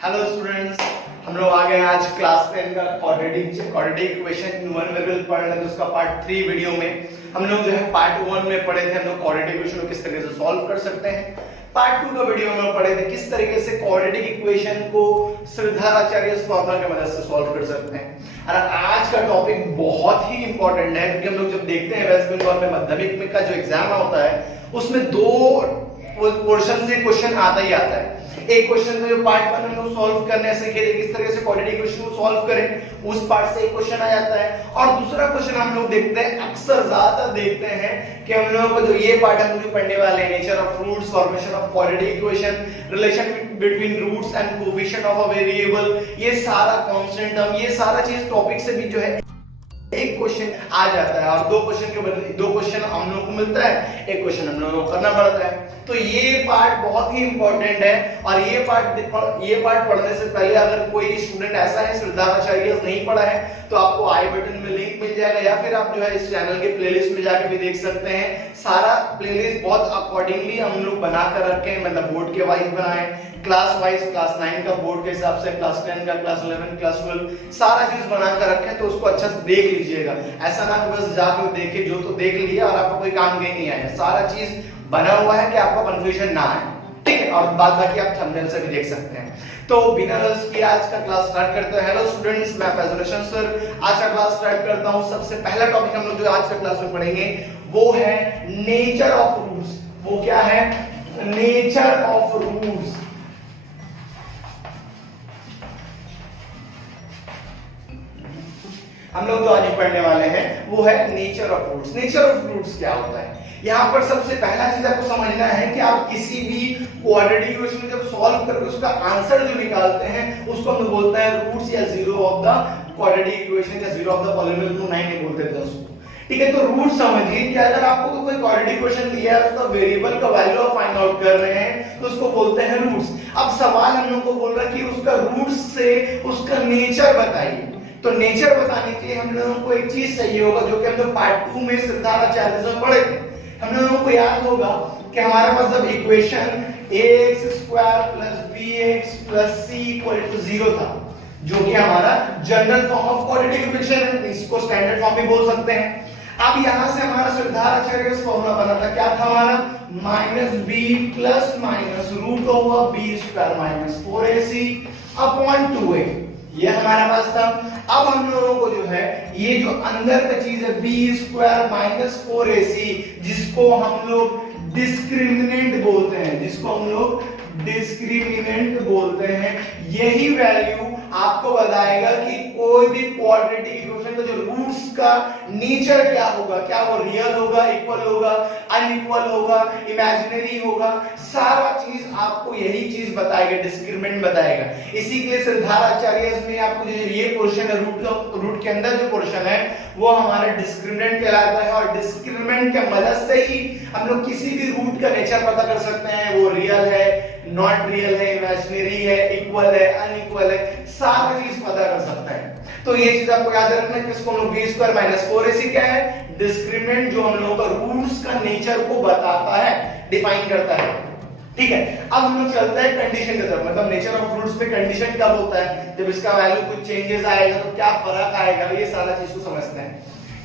Hello students, हम लोग आ गए आज क्लास 10 का क्वाड्रेटिक इक्वेशन वन वेरिएबल पढ़ रहे थे। उसका पार्ट 3 वीडियो में हम लोग जो है पार्ट 1 में पढ़े थे हम लोग क्वाड्रेटिक इक्वेशन को किस तरीके से सॉल्व कर सकते हैं। पार्ट 2 का वीडियो में पढ़े थे किस तरीके से क्वाड्रेटिक इक्वेशन को श्रीधराचार्य फॉर्मूला की मदद से सॉल्व कर सकते हैं। और आज का टॉपिक बहुत ही इंपॉर्टेंट है क्योंकि हम लोग जब देखते हैं वेस्ट बंगाल में माध्यमिक का जो एग्जाम होता है उसमें दो पोर्शन से क्वेश्चन आता ही आता है। एक क्वेश्चन में जो पार्ट 1 हम लोग सॉल्व करने सीखे थे किस तरह से क्वाड्रेटिक इक्वेशन को सॉल्व करें, उस पार्ट से एक क्वेश्चन आ जाता है। और दूसरा क्वेश्चन हम लोग देखते हैं, अक्सर ज्यादातर देखते हैं कि हम लोगों को जो ये पार्ट हम लोग पढ़ने वाले हैं, nature of roots, formation of quadratic equation, relation between roots and coefficient of a variable, ये सारा कांस्टेंट टर्म, ये सारा चीज टॉपिक से भी जो है एक क्वेश्चन आ जाता है और दो क्वेश्चन हम लोग को मिलता है, एक क्वेश्चन हम लोगों को करना पड़ता है। तो ये पार्ट बहुत ही इंपॉर्टेंट है और ये पार्ट पढ़ने से पहले अगर कोई स्टूडेंट ऐसा है श्रीधराचार्य नहीं पढ़ा है तो आपको आई बटन में लिंक मिल जाएगा या फिर आप जो है इस चैनल के प्लेलिस्ट में जाकर भी देख सकते हैं। सारा प्लेलिस्ट बहुत अकॉर्डिंगली हम लोग बना कर रखे हैं, मतलब बोर्ड के वाइज बनाए, क्लास वाइज, क्लास 9 का बोर्ड के हिसाब से, क्लास 10 का, क्लास 11, क्लास 12 सारा चीज बना कर रखे, तो उसको अच्छा से देख लीजिएगा। ऐसा ना कि बस जाकर देखे जो तो देख लिया और आपको कोई काम के नहीं आया। सारा चीज बना हुआ है कि आपको कंफ्यूजन ना आए, ठीक है। और बाद बाकी आप थंबनेल से भी देख सकते हैं। तो बिना रस के आज का क्लास स्टार्ट करते हैं। हेलो स्टूडेंट्स, मैं फैजल हसन सर आज का क्लास स्टार्ट करता हूं। सबसे पहला टॉपिक हम लोग जो आज का क्लास में पढ़ेंगे वो है नेचर ऑफ रूट्स। वो क्या है? Nature of roots. हम लोग जो आज पढ़ने वाले हैं वो है nature of roots. Nature of roots क्या होता है? यहाँ पर सबसे पहला चीज आपको समझना है कि आप किसी भी क्वाड्रेटिक इक्वेशन जब सॉल्व करके उसका आंसर जो निकालते हैं उसको हम बोलते हैं रूट्स या zero of the quadratic equation या जीरो ऑफ द पॉलिनोमियल, तो नहीं बोलते थे उसको, ठीक है। तो रूट समझिए कि अगर आपको तो कोई क्वाड्रेटिक इक्वेशन दिया है, उसका वेरिएबल का वैल्यू आप फाइंड आउट कर रहे हैं तो उसको बोलते हैं रूट्स। अब सवाल हम लोग को बोल रहा है कि उसका रूट्स से उसका नेचर बताइए। तो नेचर बताने के लिए हम लोगों को एक चीज चाहिए होगा जो कि हम लोग पार्ट 2 में श्रीधराचार्य से पढ़े थे। हम लोगों को याद होगा कि हमारे पास जब इक्वेशन ax² + bx + c = 0 था, जो कि हमारा general form of quadratic equation है, इसको स्टैंडर्ड फॉर्म भी बोल सकते हैं। अब यहां से हमारा श्रीधराचार्य का फॉर्मूला बना था, क्या था हमारा? -b ± √b² - 4ac / 2a, ये हमारे पास था। अब हम लोगों को जो है ये जो अंदर का चीज है b² - 4ac, जिसको हम लोग डिस्क्रिमिनेंट बोलते हैं, यही वैल्यू आपको बताएगा कि कोई भी क्वाड्रेटिक इक्वेशन का जो रूट्स का नेचर क्या होगा, क्या वो रियल होगा, इक्वल होगा, अनइक्वल होगा, इमेजिनरी होगा, सारा चीज आपको यही चीज बताएगा, डिस्क्रिमिनेंट बताएगा। इसी के लिए श्रीधराचार्य में आपको जो ये पोर्शन है रूट के अंदर जो पोर्शन है वो हमारा डिस्क्रिमिनेंट कहलाता है और डिस्क्रिमिनेंट के मदद से ही हम लोग किसी भी रूट का नेचर पता कर सकते हैं, वो रियल है, नॉट रियल है, इमेजिनरी है, इक्वल है, अनइक्वल है, सारा चीज पता कर सकता है। तो ये चीज आपको याद रखना है कि इसको हम लोग b² - 4ac क्या है? डिस्क्रिमिनेंट, जो हम लोगों का रूट्स का नेचर को बताता है, डिफाइन करता है, ठीक है। अब हम लोग चलते हैं कंडीशन की तरफ, मतलब नेचर ऑफ रूट्स पे कंडीशन कब होता है? जब इसका वैल्यू कुछ चेंजेस आएगा तो क्या फर्क आएगा, ये सारा चीज को समझते हैं,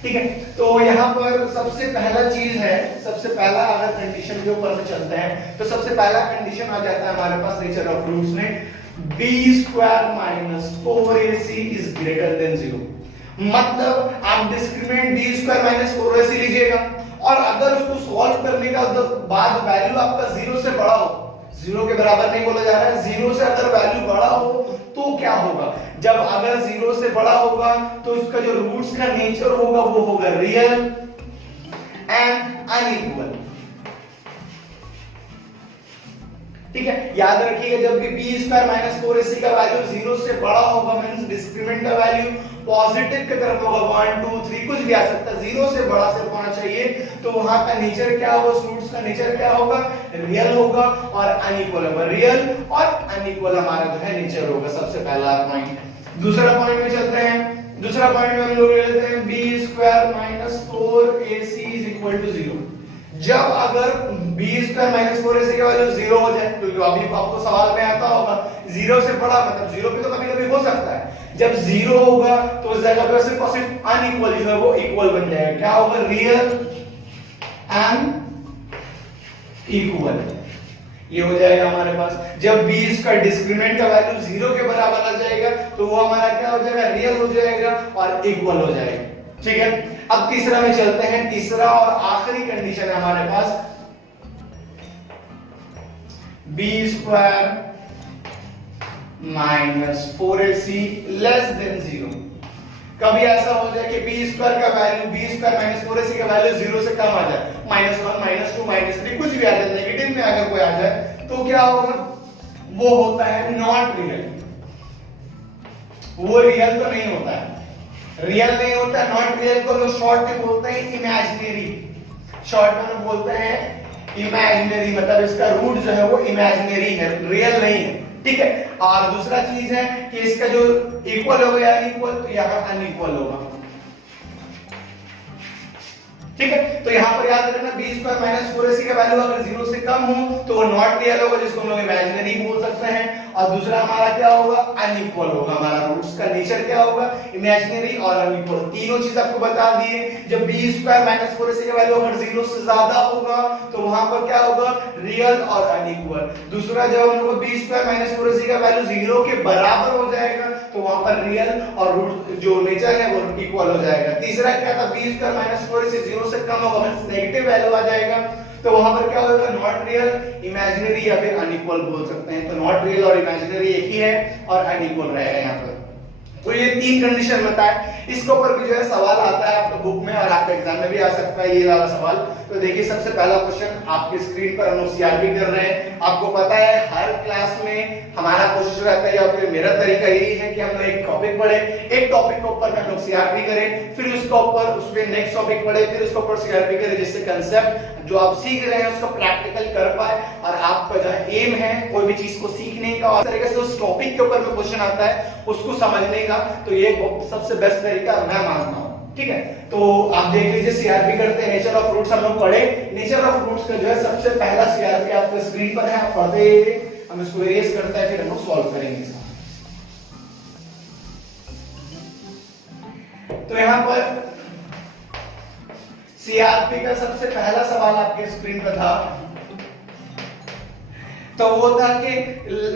ठीक है। तो यहाँ पर सबसे पहला चीज है, सबसे पहला अगर कंडीशन के ऊपर में चलते हैं तो सबसे पहला कंडीशन आ जाता है हमारे पास नेचर ऑफ रूट्स में b² - 4ac = 0। मतलब आप डिस्क्रिमिनेंट b² - 4ac लीजिएगा और अगर उसको सॉल्व करने का बाद वैल्यू आपका 0 से बड़ा हो, 0 के बराबर नहीं बोला जा रहा है, 0 से अगर वैल्यू बड़ा हो तो क्या होगा? जब अगर 0 से बड़ा होगा तो इसका जो रूट्स का नेचर होगा वो होगा रियल एंड अनइक्वल, ठीक है। याद रखिएगा जब भी b² - 4ac का वैल्यू 0 से बड़ा होगा मींस डिस्क्रिमिनेंट का वैल्यू पॉजिटिव की तरफ होगा, 1 2 3 कुछ भी आ सकता है, 0 से बड़ा सिर्फ होना चाहिए। तो वहां का नेचर क्या होगा, रूट्स का नेचर क्या होगा? रियल होगा और अनइक्वल होगा। रियल और अनइक्वल हमारा जो है नेचर होगा, सबसे पहला पॉइंट। दूसरा पॉइंट में चलते हैं। दूसरा पॉइंट में हम लोग लेते हैं b² - 4ac = 0। जब अगर b² - 4ac का वैल्यू 0 हो जाए, तो जो अभी आपको सवाल में आता होगा जीरो से बड़ा मतलब जीरो पे तो कभी कभी हो सकता है, जब जीरो होगा तो उस जगह पे सिर्फ और सिर्फ अनइक्वल जो है वो इक्वल बन जाएगा। क्या होगा? रियल एंड इक्वल, ये हो जाएगा हमारे पास। जब b इसका डिस्क्रिमिनेंट का वैल्यू जीरो के बराबर आ जाएगा तो वो हमारा क्या हो जाएगा? रियल हो जाएगा और इक्वल हो जाएगा। ठीक है, अब तीसरा में चलते हैं। तीसरा और आखिरी कंडीशन है हमारे पास, b square minus 4ac less than 0। कभी ऐसा हो जाए कि b स्क्वायर का value b square minus 4ac का वैल्यू 0 से कम आ जाए, -1 -2 -3 कुछ भी आ जाए, नेगेटिव में अगर कोई आ जाए तो क्या होगा? वो होता है नॉट रियल। वो रियल तो नहीं होता है, रियल नहीं होता है। नॉट रियल को लोग शॉर्ट में बोलते हैं इमेजिनरी, शॉर्ट में बोलते हैं इमेजिनरी, मतलब इसका रूट जो है वो इमेजिनरी है, रियल नहीं है। ठीक है, और दूसरा चीज है कि इसका जो इक्वल होगा या अनइक्वल, तो यहां अनइक्वल होगा। ठीक है, तो यहां पर याद रखना b स्क्वायर माइनस 4ac का वैल्यू अगर 0 से कम हो तो वो नॉट रियल होगा, जिसको हम लोग इमेजिनरी बोल सकते हैं। और दूसरा हमारा क्या होगा? अनइक्वल होगा। हमारा रूट्स का नेचर क्या होगा? इमेजिनरी और अनइक्वल। तीनों चीज आपको बता दिए। जब b स्क्वायर माइनस 4ac का वैल्यू अगर 0 से ज्यादा होगा तो वहां पर क्या होगा? रियल और अनइक्वल। दूसरा जब हम लोग b स्क्वायर माइनस 4ac का वैल्यू 0 के बराबर हो जाएगा तो वहां पर रियल और रूट जो नेचर है वो इक्वल हो जाएगा। तीसरा क्या था? b स्क्वायर माइनस 4ac 0 से कम होगा, मींस नेगेटिव वैल्यू आ जाएगा, तो वहां पर क्या होगा? नॉट रियल, इमेजिनरी या फिर अनइक्वल बोल सकते हैं। तो नॉट रियल और इमेजिनरी एक ही है और अनइक्वल रहेगा यहाँ पर। तो ये तीन कंडीशन बताए। इसके ऊपर भी जो है सवाल आता है आपके बुक में और आपके एग्जाम में भी आ सकता है ये वाला सवाल। तो देखिए, सबसे पहला क्वेश्चन आपकी स्क्रीन पर हम लोग सीआरपी कर रहे हैं। आपको पता है हर क्लास में हमारा कोशिश रहता है या फिर मेरा तरीका यही है कि हम लोग एक टॉपिक पढ़े, एक टॉपिक के ऊपर हम लोग सीआरपी करें, फिर उसके ऊपर उस पे नेक्स्ट टॉपिक पढ़े, फिर उसके ऊपर सीआरपी करें, जिससे कंसेप्ट जो आप सीख रहे हैं उसको प्रैक्टिकल कर पाए और आपका जो एम है कोई भी चीज को सीखने का और तरीके से उस टॉपिक के ऊपर जो क्वेश्चन आता है उसको समझने का। तो ये सबसे बेस्ट तरीका मैं मानता हूं। ठीक है, तो आप देख लीजिए सीआरपी करते हैं। नेचर ऑफ फ्रूट्स हम लोग पढ़े। नेचर ऑफ फ्रूट्स का जो है सबसे पहला सीआरपी आपके स्क्रीन पर है, आप पढ़ते, हम इसको इरेज करते हैं, फिर हम लोग सॉल्व करेंगे। तो यहां पर सीआरपी का सबसे पहला सवाल आपके स्क्रीन पर था, तो वो था कि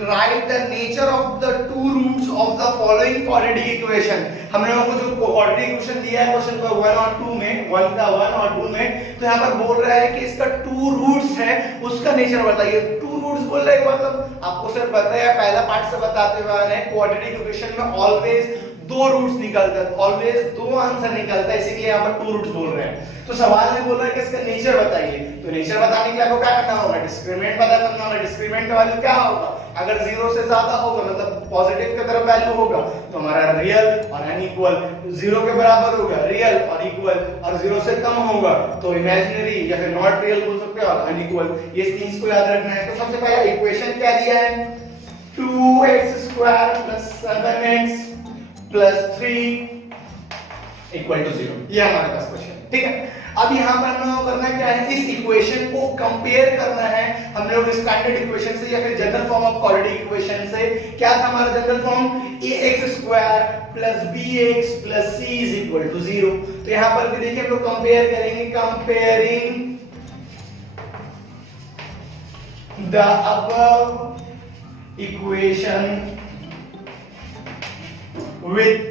right the nature of the two roots of the following quadratic equation. हम लोगों को जो क्वाड्रेटिक इक्वेशन दिया है क्वेश्चन पर 1 और 2 में, 1 का 1 और 2 में, तो यहां पर बोल रहा है कि इसका टू रूट्स है उसका नेचर बताइए। टू रूट्स बोल रहे हैं मतलब आपको सिर्फ पता है, पहला पार्ट से बताते हुए आ रहे हैं, क्वाड्रेटिक इक्वेशन में ऑलवेज दो रूट्स निकलता है, ऑलवेज दो आंसर निकलता है, इसीलिए यहाँ पर टू रूट्स बोल रहे हैं। तो सवाल में बोल रहा है कि इसका नेचर बताइए। तो नेचर बताने के लिए आपको क्या करना होगा? डिस्क्रिमिनेंट पता करना होगा। डिस्क्रिमिनेंट का वैल्यू क्या होगा? अगर 0 से ज्यादा होगा मतलब पॉजिटिव की तरफ वैल्यू होगा तो हमारा रियल और अनइक्वल, 0 के बराबर होगा रियल और इक्वल, और 0 से कम होगा तो इमेजिनरी या फिर नॉट रियल बोल सकते हो और अनइक्वल। ये चीज को याद रखना है। तो सबसे पहले इक्वेशन क्या दिया है? 2x² + 7x + 3 = 0। ये हमारे पास क्वेश्चन। ठीक है, अब यहां पर हमें करना क्या है? इस इक्वेशन को कंपेयर करना है हम लोग स्टैंडर्ड इक्वेशन से या फिर general form of quadratic equation से। क्या था हमारा general form? ax² + bx + c = 0। तो यहां पर भी देखिए हम लोग कंपेयर करेंगे, comparing the above equation with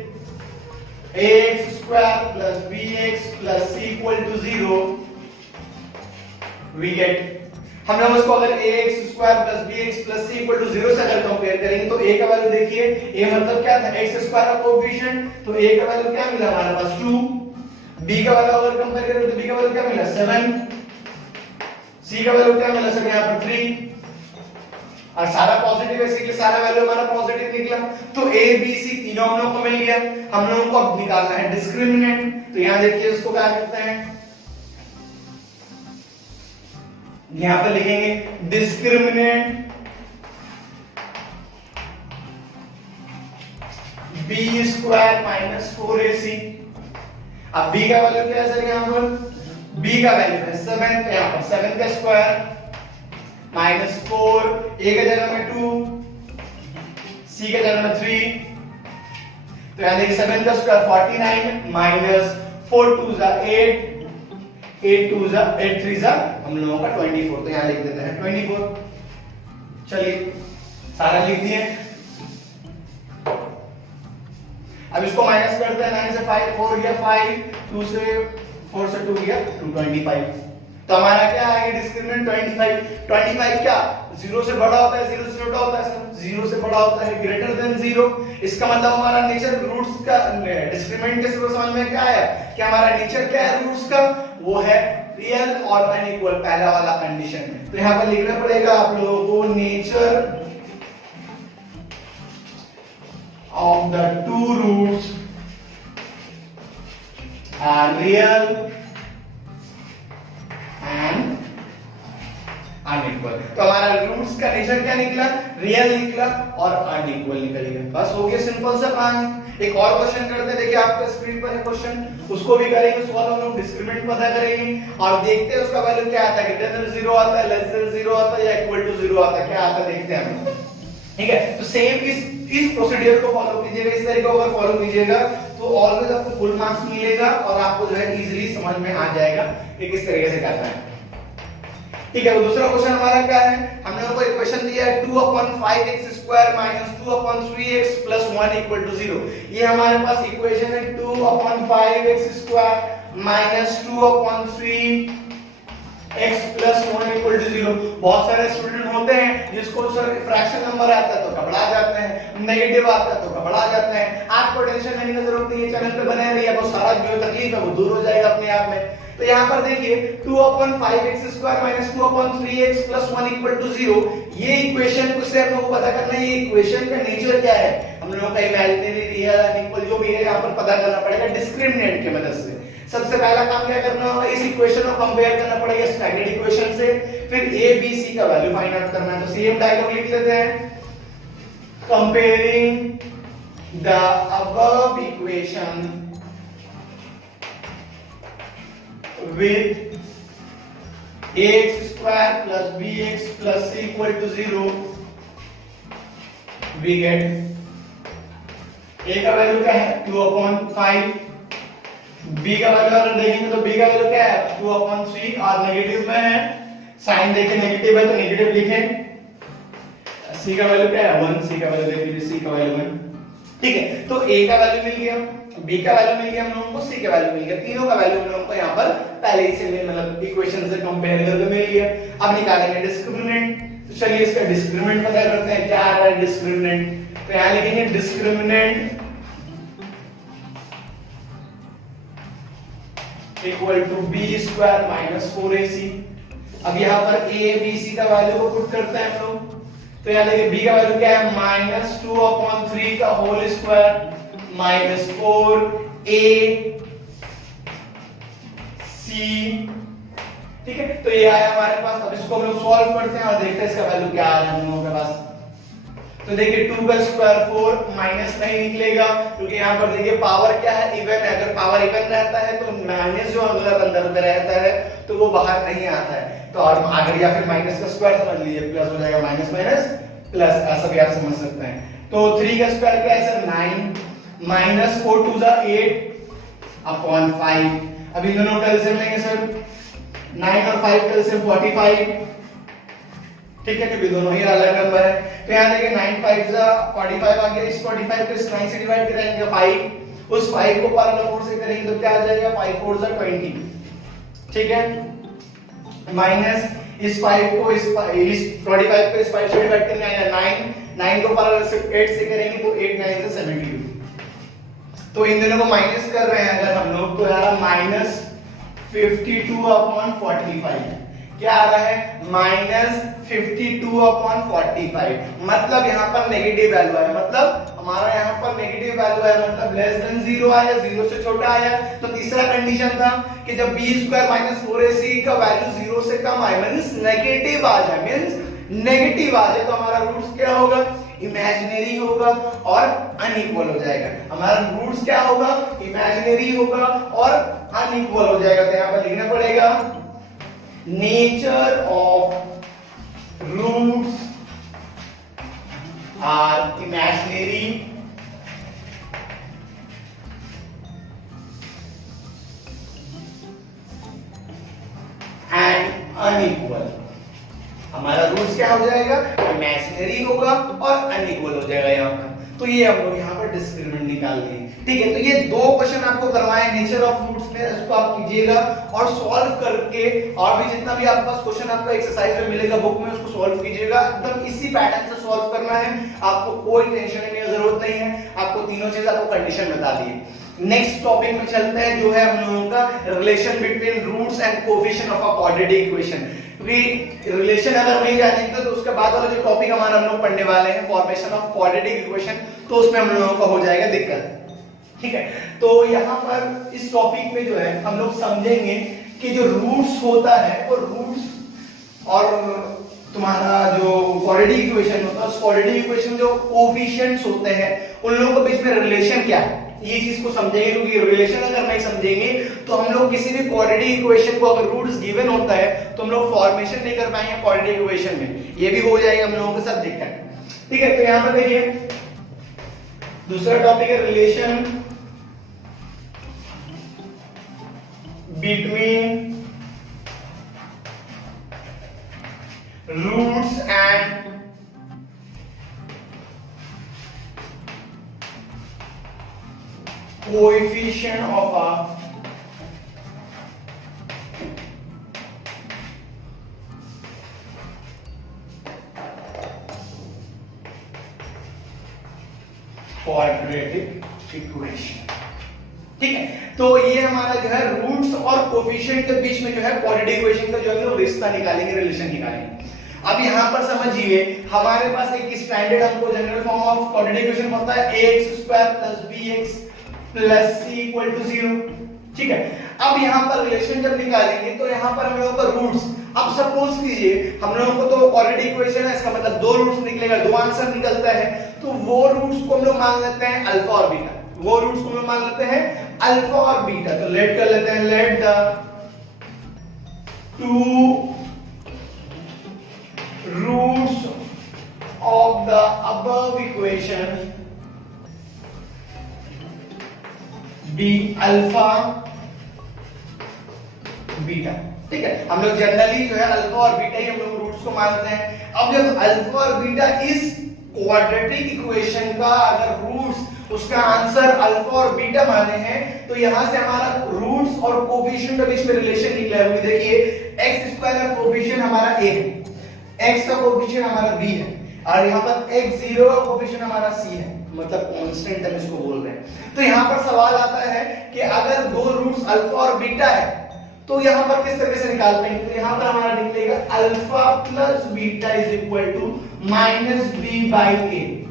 ax² + bx + c = 0 we get, हम लोग उसको अगर ax² + bx + c = 0 से अगर कंपेयर करेंगे तो a का वैल्यू देखिए, a मतलब क्या था? x² का कोएफिशिएंट, तो a का वैल्यू क्या मिला हमारे पास? 2। b का वैल्यू अगर कंपेयर करें तो b का वैल्यू क्या मिला? 7। c का वैल्यू क्या मिला सर? यहाँ पर 3 और सारा पॉजिटिव है इसलिए सारा वैल्यू हमारा पॉजिटिव निकला। तो a b c तीनों हम लोग को मिल गया। हम लोगों को अब निकालना है डिस्क्रिमिनेंट। तो यहां देखिए उसको क्या करते हैं, यहां पर लिखेंगे डिस्क्रिमिनेंट b² - 4ac। अब b का वैल्यू क्या है सर? यहां पर b का वैल्यू है 7, तो यहां पर 7 का स्क्वायर -4, a की जगह में 2, c का जगह में 3, तो यानी कि 7 का स्क्वायर 49 माइनस 4 2 जा 8, 8 2 जा 8 3 जा हम लोगों का 24, तो यहाँ लिख देते हैं 24। चलिए सारा लिख दिए। अब इसको माइनस करते हैं, 9 से 5 4 गया 5, 2 से 4 से 2 गया 225, तो हमारा क्या आएगा डिस्क्रिमिनेंट 25। 25 क्या 0 से बड़ा होता है 0 से छोटा होता है, 0 से बड़ा होता है ग्रेटर देन 0। इसका मतलब हमारा नेचर रूट्स का डिस्क्रिमिनेंट के समझ में क्या है कि हमारा नेचर क्या है रूट्स का, वो है रियल और अनइक्वल, पहला वाला कंडीशन। तो यहां पर लिखना पड़ेगा आप लोगों को nature of the two roots are real and unequal। तो हमारा रूट्स का नेचर क्या निकला, रियल निकला और अनइक्वल निकल गया। बस हो गया, सिंपल सा कहानी। एक और क्वेश्चन करते हैं, देखिए आपके स्क्रीन पर है क्वेश्चन, उसको भी करेंगे सॉल्व, हम लोग डिस्क्रिमिनेंट पता करेंगे और देखते हैं उसका वैल्यू क्या आता है, ग्रेटर देन 0 आता है, लेस देन 0 आता है या इक्वल टू 0 आता है, क्या आता है देखते हैं हम। ठीक है, तो सेम इस प्रोसीजर को फॉलो कीजिएगा, इस तरीके को अगर फॉलो कीजिएगा तो ऑलवेज आपको फुल मार्क्स मिलेगा और आपको जो है इजीली समझ में आ जाएगा कि किस तरीके से करना है। ठीक है, तो दूसरा क्वेश्चन हमारा क्या है, हम लोगों को इक्वेशन दिया है 2/5x square minus 2/3x plus 1 equal to 0। ये हमारे पास इक्वेशन है 2/5x square minus 2/3 x plus 1 equal to 0। बहुत सारे स्टूडेंट होते हैं जिसको सर फ्रैक्शन नंबर आता है तो घबरा जाते हैं, नेगेटिव आता है तो घबरा जाते हैं। आपको टेंशन लेने की जरूरत नहीं है, चैनल पे बने रहिए, आपको सारा जो तकलीफ है वो दूर हो जाएगा अपने आप में। तो यहाँ पर देखिए 2/5x square minus 2/3x plus 1 equal to 0, ये इक्वेशन को से हम लोगों को पता करना है ये इक्वेशन का नेचर क्या है, हम लोगों का इमेजिनरी, रियल, अनइक्वल जो भी है यहाँ पर पता करना पड़ेगा डिस्क्रिमिनेंट की मदद से। सबसे पहला काम क्या करना होगा, इस इक्वेशन को कंपेयर करना पड़ेगा स्टैगर्ड इक्वेशन से, फिर a b c का वैल्यू फाइंड आउट करना है। तो सेम डायलॉग लिख लेते हैं, comparing the above equation with ax square plus bx plus c equal to 0 we get a का वैल्यू क्या है 2/5, b का वैल्यू अगर देखेंगे तो b का वैल्यू क्या है 2/3 और नेगेटिव में है, साइन देखिए नेगेटिव है तो नेगेटिव लिखें। c का वैल्यू क्या है 1, c का वैल्यू देख लीजिए, c का वैल्यू 1। ठीक है, तो a का वैल्यू मिल गया, b का वैल्यू मिल गया हम लोगों को, c का वैल्यू मिल गया, तीनों का वैल्यू हम लोगों को यहाँ पर पहले ही से मतलब इक्वेशन से कंपेयर करके मिल गया। अब निकालेंगे डिस्क्रिमिनेंट, तो चलिए इसका डिस्क्रिमिनेंट पता करते हैं, क्या आ रहा है डिस्क्रिमिनेंट। तो यहाँ लिखेंगे discriminant equal to b square minus 4ac। अब यहाँ पर a b c का वैल्यू को पुट करते हैं हम लोग, तो यहाँ देखिए b का वैल्यू क्या है माइनस 2/3 का होल स्क्वायर माइनस 4ac। ठीक है, तो ये आया हमारे पास। अब इसको हम लोग सॉल्व करते हैं और देखते हैं इसका वैल्यू क्या आ रहा है हम लोगों के पास। तो देखिए 2 का स्क्वायर 4 माइनस नहीं निकलेगा क्योंकि यहाँ पर देखिए पावर क्या है इवन है, अगर पावर इवन रहता है तो माइनस जो अंदर में रहता है तो वो बाहर नहीं आता है, तो और अगर या फिर माइनस का स्क्वायर समझ लीजिए प्लस हो जाएगा, माइनस माइनस प्लस, ऐसा भी आप समझ सकते हैं। तो 3 का स्क्वायर क्या है सर 9 माइनस 4 2 जा 8/5। अब इन दोनों का एलसीएम लेंगे सर, 9 और 5 का एलसीएम 45। ठीक है, क्योंकि दोनों ही अलग नंबर है। तो यहाँ देखिए 9 5 जा 45 आ गया, इस 45 को इस 9 से डिवाइड करेंगे 5, उस 5 को पावर 4 से करेंगे तो क्या आ जाएगा 5 4 जा 20। ठीक है, माइनस इस 5 को इस 45 को इस 5 से डिवाइड करने आएगा 9 को पावर 8 से करेंगे तो 8 9 से 72। तो इन दोनों को माइनस कर रहे हैं अगर हम लोग तो यार माइनस 52/45 क्या आ रहा है माइनस 52/45। मतलब यहाँ पर नेगेटिव वैल्यू है, मतलब हमारा यहाँ पर नेगेटिव वैल्यू है, मतलब लेस देन 0 आया, 0 से छोटा आया। तो तीसरा कंडीशन था कि जब b स्क्वायर माइनस 4ac का वैल्यू 0 से कम आए मींस नेगेटिव आ जाए, मींस नेगेटिव आ जाए तो हमारा रूट्स क्या होगा इमेजिनरी होगा और अनइक्वल हो जाएगा। हमारा रूट्स क्या होगा इमेजिनरी होगा और अनइक्वल हो जाएगा। तो यहाँ पर लिखना पड़ेगा nature of roots are imaginary and unequal. हमारा रूल्स क्या हो जाएगा, इमेजिनरी होगा और अनइक्वल हो जाएगा यहाँ पर। तो ये हम लोग यहाँ पर डिस्क्रिमिनेंट निकाल देंगे। ठीक है, तो ये दो क्वेश्चन आपको करवाए नेचर ऑफ रूट्स में, इसको आप कीजिएगा और सॉल्व करके, और भी जितना भी आपके पास क्वेश्चन आपको एक्सरसाइज में मिलेगा बुक में, उसको सॉल्व कीजिएगा। एकदम इसी पैटर्न से सॉल्व करना है, आपको कोई टेंशन लेने की जरूरत नहीं है। आपको तीनों चीज आपको कंडीशन बता दी। नेक्स्ट टॉपिक में चलते हैं, जो है हम लोगों का relation between roots and coefficient of a quadratic equation. क्योंकि रिलेशन अगर नहीं जानेंगे तो उसके बाद वाला जो टॉपिक हमारा हम लोग पढ़ने वाले हैं फॉर्मेशन ऑफ क्वाड्रेटिक इक्वेशन, तो उसमें हम लोगों का हो जाएगा दिक्कत। ठीक है, तो यहाँ पर इस टॉपिक में जो है हम लोग समझेंगे कि जो रूट्स होता है वो रूट्स और तुम्हारा जो क्वाड्रेटिक इक्वेशन होता है, उस क्वाड्रेटिक इक्वेशन जो कोएफिशिएंट्स होते हैं उन लोगों के बीच में रिलेशन क्या है, ये चीज को समझेंगे। क्योंकि रिलेशन अगर नहीं समझेंगे तो हम लोग किसी भी क्वाड्रेटिक इक्वेशन को, अगर रूट्स गिवन होता है तो हम लोग फॉर्मेशन नहीं कर पाएंगे क्वाड्रेटिक इक्वेशन में, ये भी हो जाएगा हम लोगों के साथ दिक्कत। ठीक है, तो यहां पर देखिए दूसरा टॉपिक है relation between roots and coefficient of a quadratic equation। ठीक है, तो ये हमारा जो है रूट्स और कोएफिशिएंट के बीच में जो है क्वाड्रेटिक इक्वेशन का जो है रिश्ता निकालेंगे, रिलेशन निकालेंगे। अब यहाँ पर समझिए हमारे पास एक स्टैंडर्ड हमको general form of quadratic equation पता है, ax square plus bx plus c equal to 0। ठीक है, अब यहाँ पर रिलेशन जब निकालेंगे तो यहाँ पर हम लोगों का रूट्स, अब सपोज कीजिए हम लोगों को तो क्वाड्रेटिक इक्वेशन है, इसका मतलब दो रूट्स निकलेगा, दो आंसर निकलता है, तो वो रूट्स को हम लोग मान लेते हैं अल्फा और बीटा, वो रूट्स को हम लोग मान लेते हैं अल्फा और बीटा। तो लेट कर लेते हैं, let the two roots of the above equation be alpha beta. ठीक है, हम लोग जनरली जो है अल्फा और बीटा ही हम लोग रूट्स को मानते हैं। अब जब अल्फा और बीटा इस क्वाड्रेटिक इक्वेशन का अगर रूट्स, उसका आंसर अल्फा और बीटा माने हैं, तो यहां से हमारा रूट्स और कोएफिशिएंट के बीच में रिलेशन निकला है। देखिए x स्क्वायर का कोएफिशिएंट हमारा a है, x का कोएफिशिएंट हमारा b है, और यहाँ पर x0 का कोएफिशिएंट हमारा c है, मतलब कांस्टेंट हम इसको बोल रहे हैं। तो यहाँ पर सवाल आता है कि अगर दो रूट्स अल्फा और बीटा है तो यहाँ पर किस तरह से निकाल पाएंगे, तो यहाँ पर हमारा निकलेगा alpha plus beta is equal to minus B by A.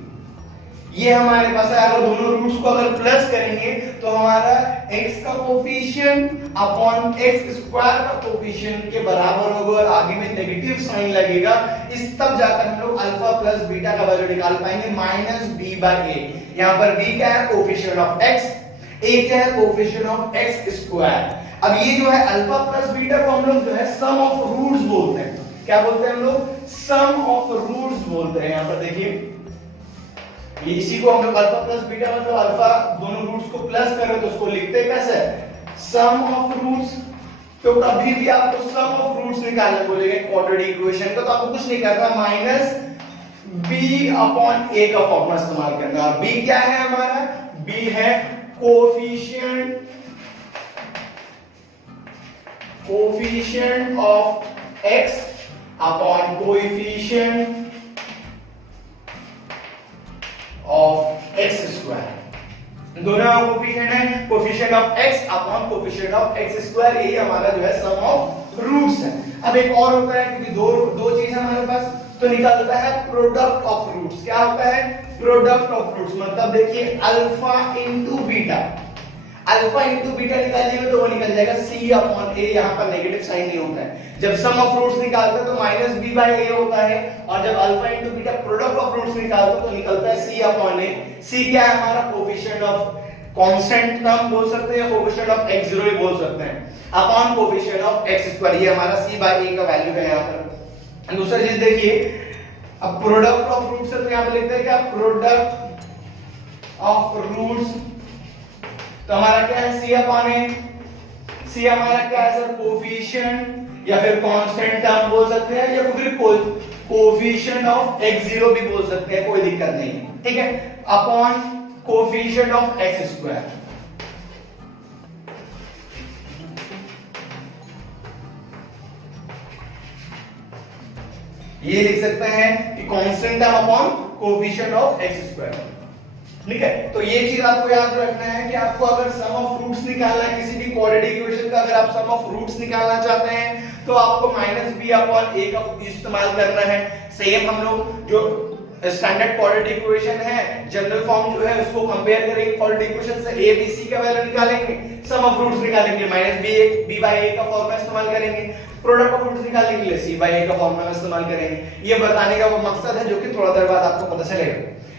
ये हमारे पास है, अगर दोनों रूट्स को अगर प्लस करेंगे तो हमारा x का कोएफिशिएंट अपॉन x स्क्वायर का कोएफिशिएंट के बराबर होगा, और आगे में नेगेटिव साइन लगेगा, इस तब जाकर हम लोग अल्फा प्लस बीटा का वैल्यू निकाल पाएंगे माइनस b बाई a। यहाँ पर b क्या है, कोएफिशिएंट ऑफ x, a क्या है, कोएफिशिएंट ऑफ x स्क्वायर। अब ये जो है अल्फा प्लस बीटा को हम लोग जो है सम ऑफ रूट्स बोलते हैं। क्या बोलते हैं हम लोग, सम ऑफ रूट्स बोलते हैं। यहाँ पर देखिए इसी को हम लोग अल्फा प्लस बीटा मतलब अल्फा दोनों रूट्स को प्लस करें तो उसको लिखते हैं कैसे, सम ऑफ रूट्स। तो कभी भी आपको सम ऑफ रूट्स निकालने बोलेंगे क्वाड्रेटिक इक्वेशन का, तो आपको कुछ नहीं करना, माइनस b अपॉन a का फॉर्मूला इस्तेमाल करना। और b क्या है हमारा, b है coefficient of x upon coefficient of x square. दोनों कोएफिशिएंट है, coefficient of x upon coefficient of x square, यही हमारा जो है सम ऑफ रूट्स है। अब एक और होता है, क्योंकि दो चीज है हमारे पास, तो निकलता है प्रोडक्ट ऑफ रूट्स। क्या होता है, प्रोडक्ट ऑफ रूट्स, मतलब देखिए alpha into beta, alpha into beta निकालिएगा तो वो निकल जाएगा c अपॉन a, यहाँ पर नेगेटिव साइन नहीं होता है। जब सम ऑफ रूट्स निकालते हैं तो माइनस b बाई a होता है, और जब alpha into beta product of roots निकालते हैं तो निकलता है c अपॉन a। c क्या है हमारा, कोएफिशिएंट ऑफ कांस्टेंट हम बोल सकते हैं, कोएफिशिएंट ऑफ x0 भी बोल सकते हैं, upon coefficient of x square, ये हमारा c बाई a का वैल्यू है यहाँ पर। दूसरा चीज देखिए अब प्रोडक्ट ऑफ रूट्स है तो यहां पे लिखते हैं क्या, प्रोडक्ट ऑफ रूट्स, तो हमारा क्या है सी अपॉन ए, सी हमारा क्या है सर, कोफिशिएंट या फिर कांस्टेंट टर्म बोल सकते हैं, या फिर कोफिशिएंट ऑफ x0 भी बोल सकते हैं, कोई दिक्कत नहीं है, ठीक है, upon coefficient of x square. ये लिख सकते हैं कि constant term upon coefficient of x square, ठीक है। तो ये चीज आपको याद रखना है कि आपको अगर सम ऑफ रूट्स निकालना है किसी भी क्वाड्रेटिक इक्वेशन का, अगर आप सम ऑफ रूट्स निकालना चाहते हैं तो आपको -b अपॉन a का इस्तेमाल करना है। सेम हम लोग जो स्टैंडर्ड क्वाड्रेटिक इक्वेशन है, जनरल फॉर्म जो है उसको कंपेयर करेंगे क्वाड्रेटिक इक्वेशन से, a b c का वैल्यू निकालेंगे, सम ऑफ रूट्स निकालेंगे -b by a का फॉर्मूला इस्तेमाल करेंगे, प्रोडक्ट ऑफ रूट्स निकालने के लिए c by a का फॉर्मूला इस्तेमाल करेंगे। ये बताने का वो मकसद है जो कि थोड़ा देर बाद आपको पता चलेगा।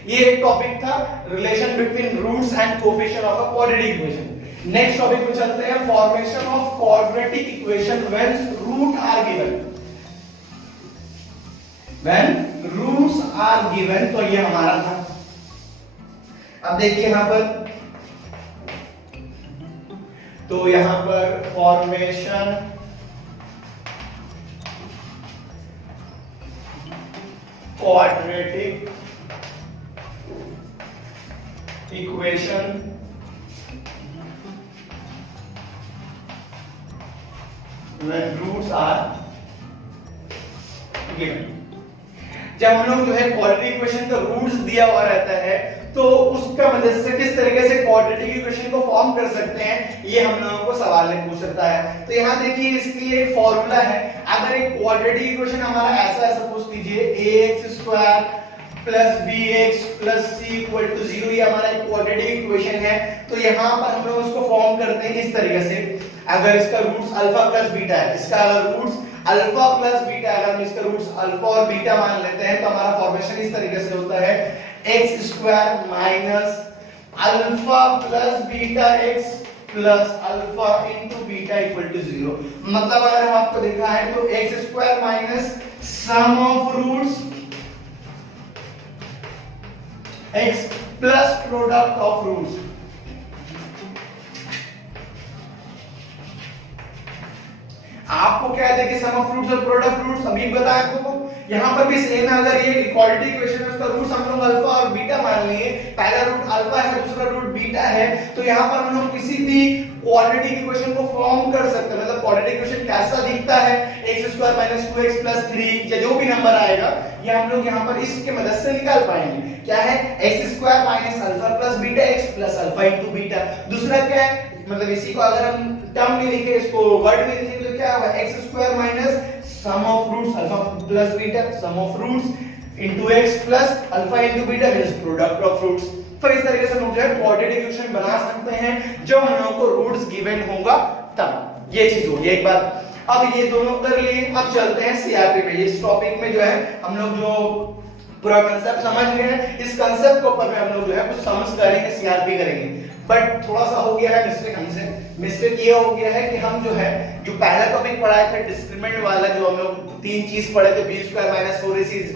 ये एक टॉपिक था relation between roots and coefficient of a quadratic equation. Next topic पे चलते हैं, formation of quadratic equation when root are given. When roots are given, तो ये हमारा था। अब देखिए यहां पर, तो यहां पर formation quadratic equation when roots are given। जब हम लोग जो है क्वाड्रेटिक इक्वेशन का रूट्स दिया हुआ रहता है तो उसका मदद से किस तरीके से क्वाड्रेटिक इक्वेशन को फॉर्म कर सकते हैं, ये हम लोगों को सवाल में पूछ सकता है। तो यहाँ देखिए इसकी एक फॉर्मूला है। अगर एक क्वाड्रेटिक इक्वेशन हमारा ऐसा है, सपोज कीजिए ax² plus bx plus c equal to 0, ये हमारा एक क्वाड्रेटिक इक्वेशन है। तो यहाँ पर हम लोग उसको फॉर्म करते हैं इस तरीके से। अगर इसका रूट्स अल्फा प्लस बीटा है, इसका अगर रूट्स अल्फा प्लस बीटा, अगर हम इसका रूट्स अल्फा और बीटा मान लेते हैं तो हमारा फॉर्मेशन इस तरीके से होता है x² minus alpha plus beta x plus alpha into beta equal to 0। मतलब अगर हम आपको देखा है तो x² minus sum of roots x plus product of roots. आपको क्या है, देखिए सम ऑफ रूट्स और प्रोडक्ट रूट्स अभी बताया आपको, यहां पर भी सेम है। अगर ये क्वाड्रेटिक इक्वेशन है उसका रूट्स हम लोग अल्फा और बीटा मान लिए, पहला रूट अल्फा है दूसरा रूट बीटा है, तो यहां पर हम लोग किसी भी क्वाड्रेटिक इक्वेशन को फॉर्म कर सकते हैं। मतलब क्वाड्रेटिक इक्वेशन कैसा दिखता है, x² - 2x + 3 या जो भी नंबर आएगा ये हम लोग यहां पर इसके मदद से निकाल पाएंगे। क्या है, x² minus alpha plus beta x plus alpha into beta. दूसरा क्या है, मतलब इसी को अगर हम टर्म में लिखे, इसको वर्ड में लिखे तो क्या होगा, x² minus sum of roots alpha plus beta, sum of roots into x plus alpha into beta means product of roots. तो इस तरीके से हम जो है क्वाड्रेटिक इक्वेशन बना सकते हैं जब हम लोगों को रूट्स गिवन होगा तब। ये चीज होगी एक बात। अब ये दोनों कर लिए, अब चलते हैं सीआरपी में। इस टॉपिक में जो है हम लोग जो पूरा कंसेप्ट समझ गए हैं, इस कंसेप्ट के ऊपर में हम लोग जो है कुछ समझ करेंगे, सीआरपी करेंगे। बट थोड़ा सा हो गया है मिस्टेक हमसे। मिस्टेक ये हो गया है कि हम जो है जो पहला टॉपिक पढ़ाए थे डिस्क्रिमिनेंट वाला, जो हम लोग तीन चीज पढ़े थे, b² - 4ac >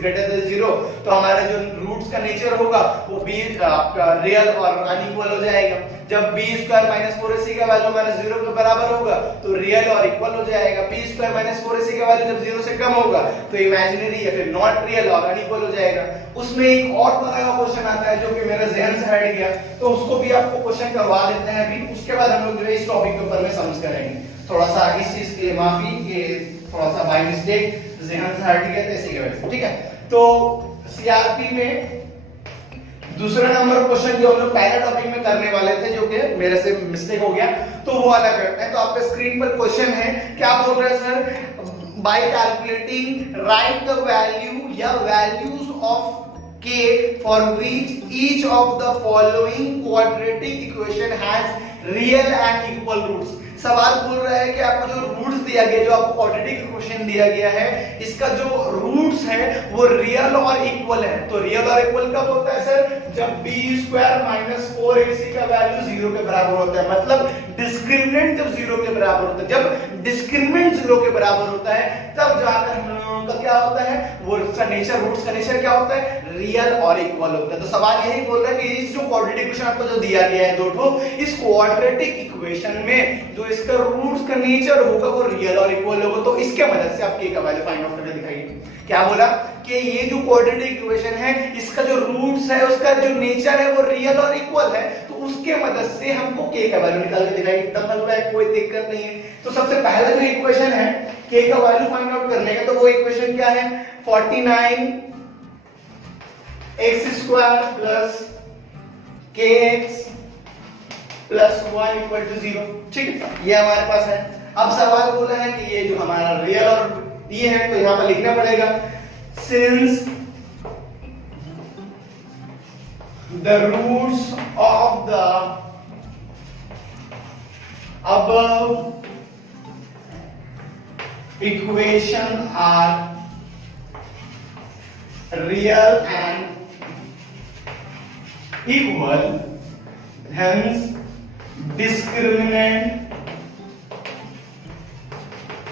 0, तो हमारा जो रूट्स का नेचर होगा वो b आपका रियल और अनइक्वल हो जाएगा। जब b² - 4ac का वैल्यू हमारा 0 के बराबर होगा तो रियल और इक्वल हो जाएगा। b² - 4ac का वैल्यू जब 0 से कम होगा तो इमेजिनरी या फिर नॉट रियल और अनइक्वल हो जाएगा। उसमें एक और तरह का क्वेश्चन आता है जो कि मेरे जहन से हट गया, तो उसको भी आपको क्वेश्चन करवा देते हैं अभी। उसके बाद हम लोग जो है इस टॉपिक के ऊपर में समझ करेंगे। थोड़ा सा इस चीज के लिए माफी, ये थोड़ा सा बाय मिस्टेक जहन से हट गया था इसी की वजह से, ठीक है। तो सीआरपी में दूसरा नंबर क्वेश्चन जो हम लोग पहले टॉपिक में करने वाले थे, जो कि मेरे से मिस्टेक हो गया, तो वो वाला करते हैं। तो आपके स्क्रीन पर क्वेश्चन है, क्या बोल रहे हैं sir, by calculating right the value या values of k for which each of the following quadratic equation has real and equal roots। सवाल बोल रहा है कि आपको जो रूट्स दिया गया, जो आपको क्वाड्रेटिक इक्वेशन दिया गया है, इसका जो रूट्स है वो रियल और इक्वल है। तो रियल और इक्वल कब होता है सर, जब b² - 4ac का वैल्यू 0 के बराबर होता है। मतलब डिस्क्रिमिनेंट जब 0 के बराबर होता है, जब डिस्क्रिमिनेंट 0 के बराबर होता है तब जाकर हम लोग लोगों का क्या होता है, वो उसका नेचर, रूट्स का नेचर क्या होता है, रियल और इक्वल होता है। तो सवाल यही बोल रहा है कि इस जो क्वाड्रेटिक इक्वेशन आपको जो दिया गया है दो ठो, इस क्वाड्रेटिक इक्वेशन में जो इसका रूट्स का नेचर होगा वो रियल और इक्वल होगा। तो इसके मदद से आप k का वैल्यू फाइंड आउट करके दिखाइए। क्या बोला कि ये जो क्वाड्रेटिक इक्वेशन है इसका जो रूट्स है उसका जो नेचर है वो रियल और इक्वल है, तो उसके मदद से हमको k का वैल्यू निकाल के दिखाइए। एकदम हलवा है, कोई दिक्कत नहीं है। तो सबसे पहला जो इक्वेशन है k का वैल्यू फाइंड आउट करने का, तो वो इक्वेशन क्या है, 49 x square plus kx plus 1 equal to 0। ठीक है, ये हमारे पास है। अब सवाल बोला है कि ये जो हमारा रियल और ये है, तो यहां पर लिखना पड़ेगा since the roots of the above equation are real and equal, hence discriminant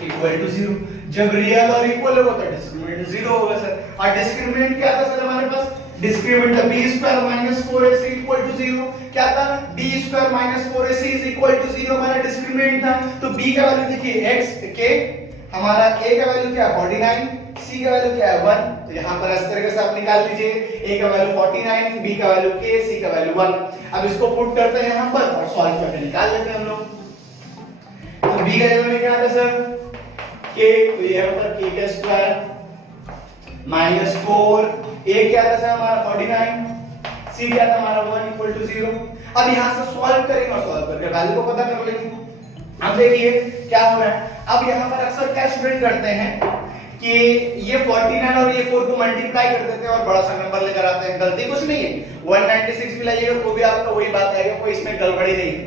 equal to 0। जब रियल और इक्वल होगा तो डिस्क्रिमिनेंट 0 होगा सर। और डिस्क्रिमिनेंट क्या था सर हमारे पास, डिस्क्रिमिनेंट था b square minus 4ac equal to 0। क्या था, b square minus 4ac is equal to 0 हमारा डिस्क्रिमिनेंट था। तो b का वैल्यू देखिए x k, हमारा a का वैल्यू क्या है 49, c का वैल्यू क्या है 1। तो यहां पर इस तरीके से आप निकाल लीजिए, a का वैल्यू 49, b का वैल्यू k, c का वैल्यू 1। अब इसको पुट करते हैं यहां पर और सॉल्व करके निकाल लेते हैं हम लोग। तो b का वैल्यू क्या आता है सर k, तो ये पर k का स्क्वायर माइनस 4, a क्या था सर हमारा 49, c क्या था हमारा 1 इक्वल टू 0। अब यहां से सॉल्व करेंगे और सॉल्व करके वैल्यू को पता कर लेंगे। अब देखिए क्या हो रहा है, अब यहां पर अक्सर क्या स्टूडेंट करते हैं कि ये 49 और ये 4 को मल्टीप्लाई कर देते हैं और बड़ा सा नंबर लेकर आते हैं। गलती कुछ नहीं है, 196 भी लाइएगा तो भी आपका वही बात आएगा, कोई इसमें गड़बड़ी नहीं है।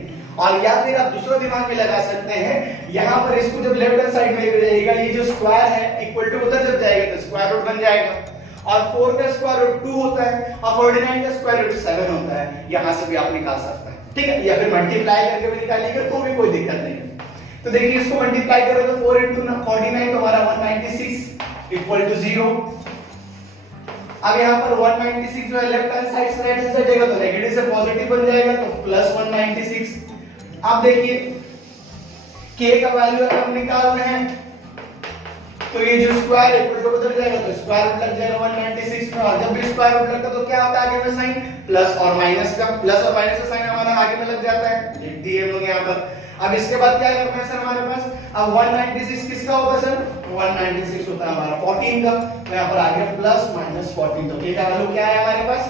और या फिर आप दूसरा दिमाग में लगा सकते हैं, यहां पर इसको जब लेफ्ट हैंड साइड में लेकर जाइएगा, ये जो स्क्वायर है इक्वल टू उधर जब जाएगा तो स्क्वायर रूट बन जाएगा। और 4 का स्क्वायर रूट 2 होता है और 49 का स्क्वायर रूट 7 होता है। यहां से भी आप निकाल सकते हैं, ठीक है, या फिर मल्टीप्लाई करके भी निकालिएगा तो भी कोई दिक्कत नहीं है। तो देखिए इसको मल्टीप्लाई करें तो 4 into 49 तो हमारा 196 इक्वल टू 0। अब यहां पर 196 जो है लेफ्ट हैंड साइड से राइट हैंड साइड जाएगा तो नेगेटिव से पॉजिटिव बन जाएगा तो प्लस 196। अब देखिए k का वैल्यू अगर हम निकाल रहे हैं तो ये जो स्क्वायर है उल्टा उधर जाएगा तो स्क्वायर रूट लग जाएगा 196 में। और जब भी स्क्वायर रूट लगता है तो क्या होता है आगे में साइन, प्लस और माइनस का, प्लस और माइनस का साइन हमारा आगे में लग जाता है, लिख दिए हम लोग यहां पर। अब इसके बाद क्या करना है सर हमारे पास, अब 196 किसका होगा सर, 196 होता है हमारा 14 का, तो यहां पर आगे प्लस माइनस 14। तो k का वैल्यू क्या है हमारे पास,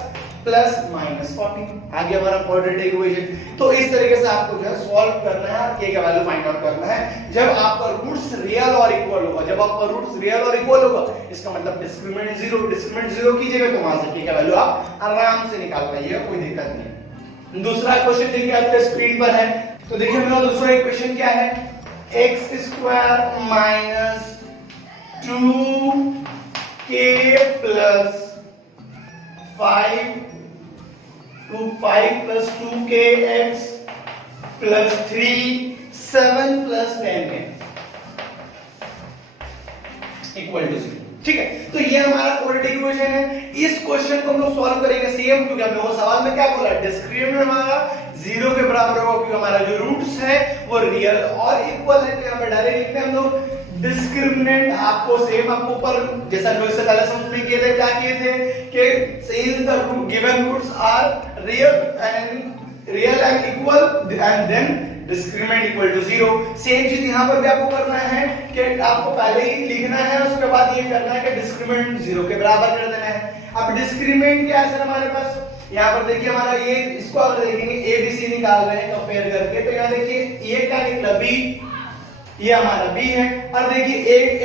प्लस माइनस 14। आगे हमारा क्वाड्रेटिक इक्वेशन। तो इस तरीके से आपको जो है सॉल्व करना है, k का वैल्यू फाइंड आउट करना है। जब आपका रूट्स रियल और इक्वल होगा, जब आपका रूट्स रियल और इक्वल होगा इसका मतलब डिस्क्रिमिनेंट 0, डिस्क्रिमिनेंट 0 कीजिएगा तो वहां से k का वैल्यू आप आराम से निकाल पाइएगा, कोई दिक्कत नहीं। दूसरा क्वेश्चन देखिए आपके स्क्रीन पर है, तो देखिए मेरा दूसरा इक्वेशन क्या है, x square minus 2k plus 5 plus 2kx plus 3 7 plus 10 equal to 0। ठीक है, तो ये हमारा क्वाड्रेटिक इक्वेशन है। इस क्वेश्चन को हम लोग सॉल्व करेंगे सेम, क्योंकि हमने वो सवाल में क्या बोला, डिस्क्रिमिनेंट हमारा 0 के बराबर होगा क्योंकि हमारा जो रूट्स है वो रियल और इक्वल है। तो यहां पर डायरेक्ट लिखते हैं हम लोग डिस्क्रिमिनेंट। आपको सेम आपको ऊपर जैसा जो इससे पहले समझ में किए थे, क्या किए थे कि same the given roots are real and equal and then discriminant equal to 0। Same चीज यहां पर भी आपको करना है कि आपको पहले ही लिखना है, उसके बाद ये करना है कि डिस्क्रिमिनेंट 0 के बराबर कर देना है। अब डिस्क्रिमिनेंट क्या है सर हमारे पास, यहाँ पर देखिए हमारा ये, इसको अगर देखेंगे ए बी सी निकाल रहे हैं कंपेयर करके, तो यहाँ देखिए ये क्या निकला b, ये हमारा b है। और देखिए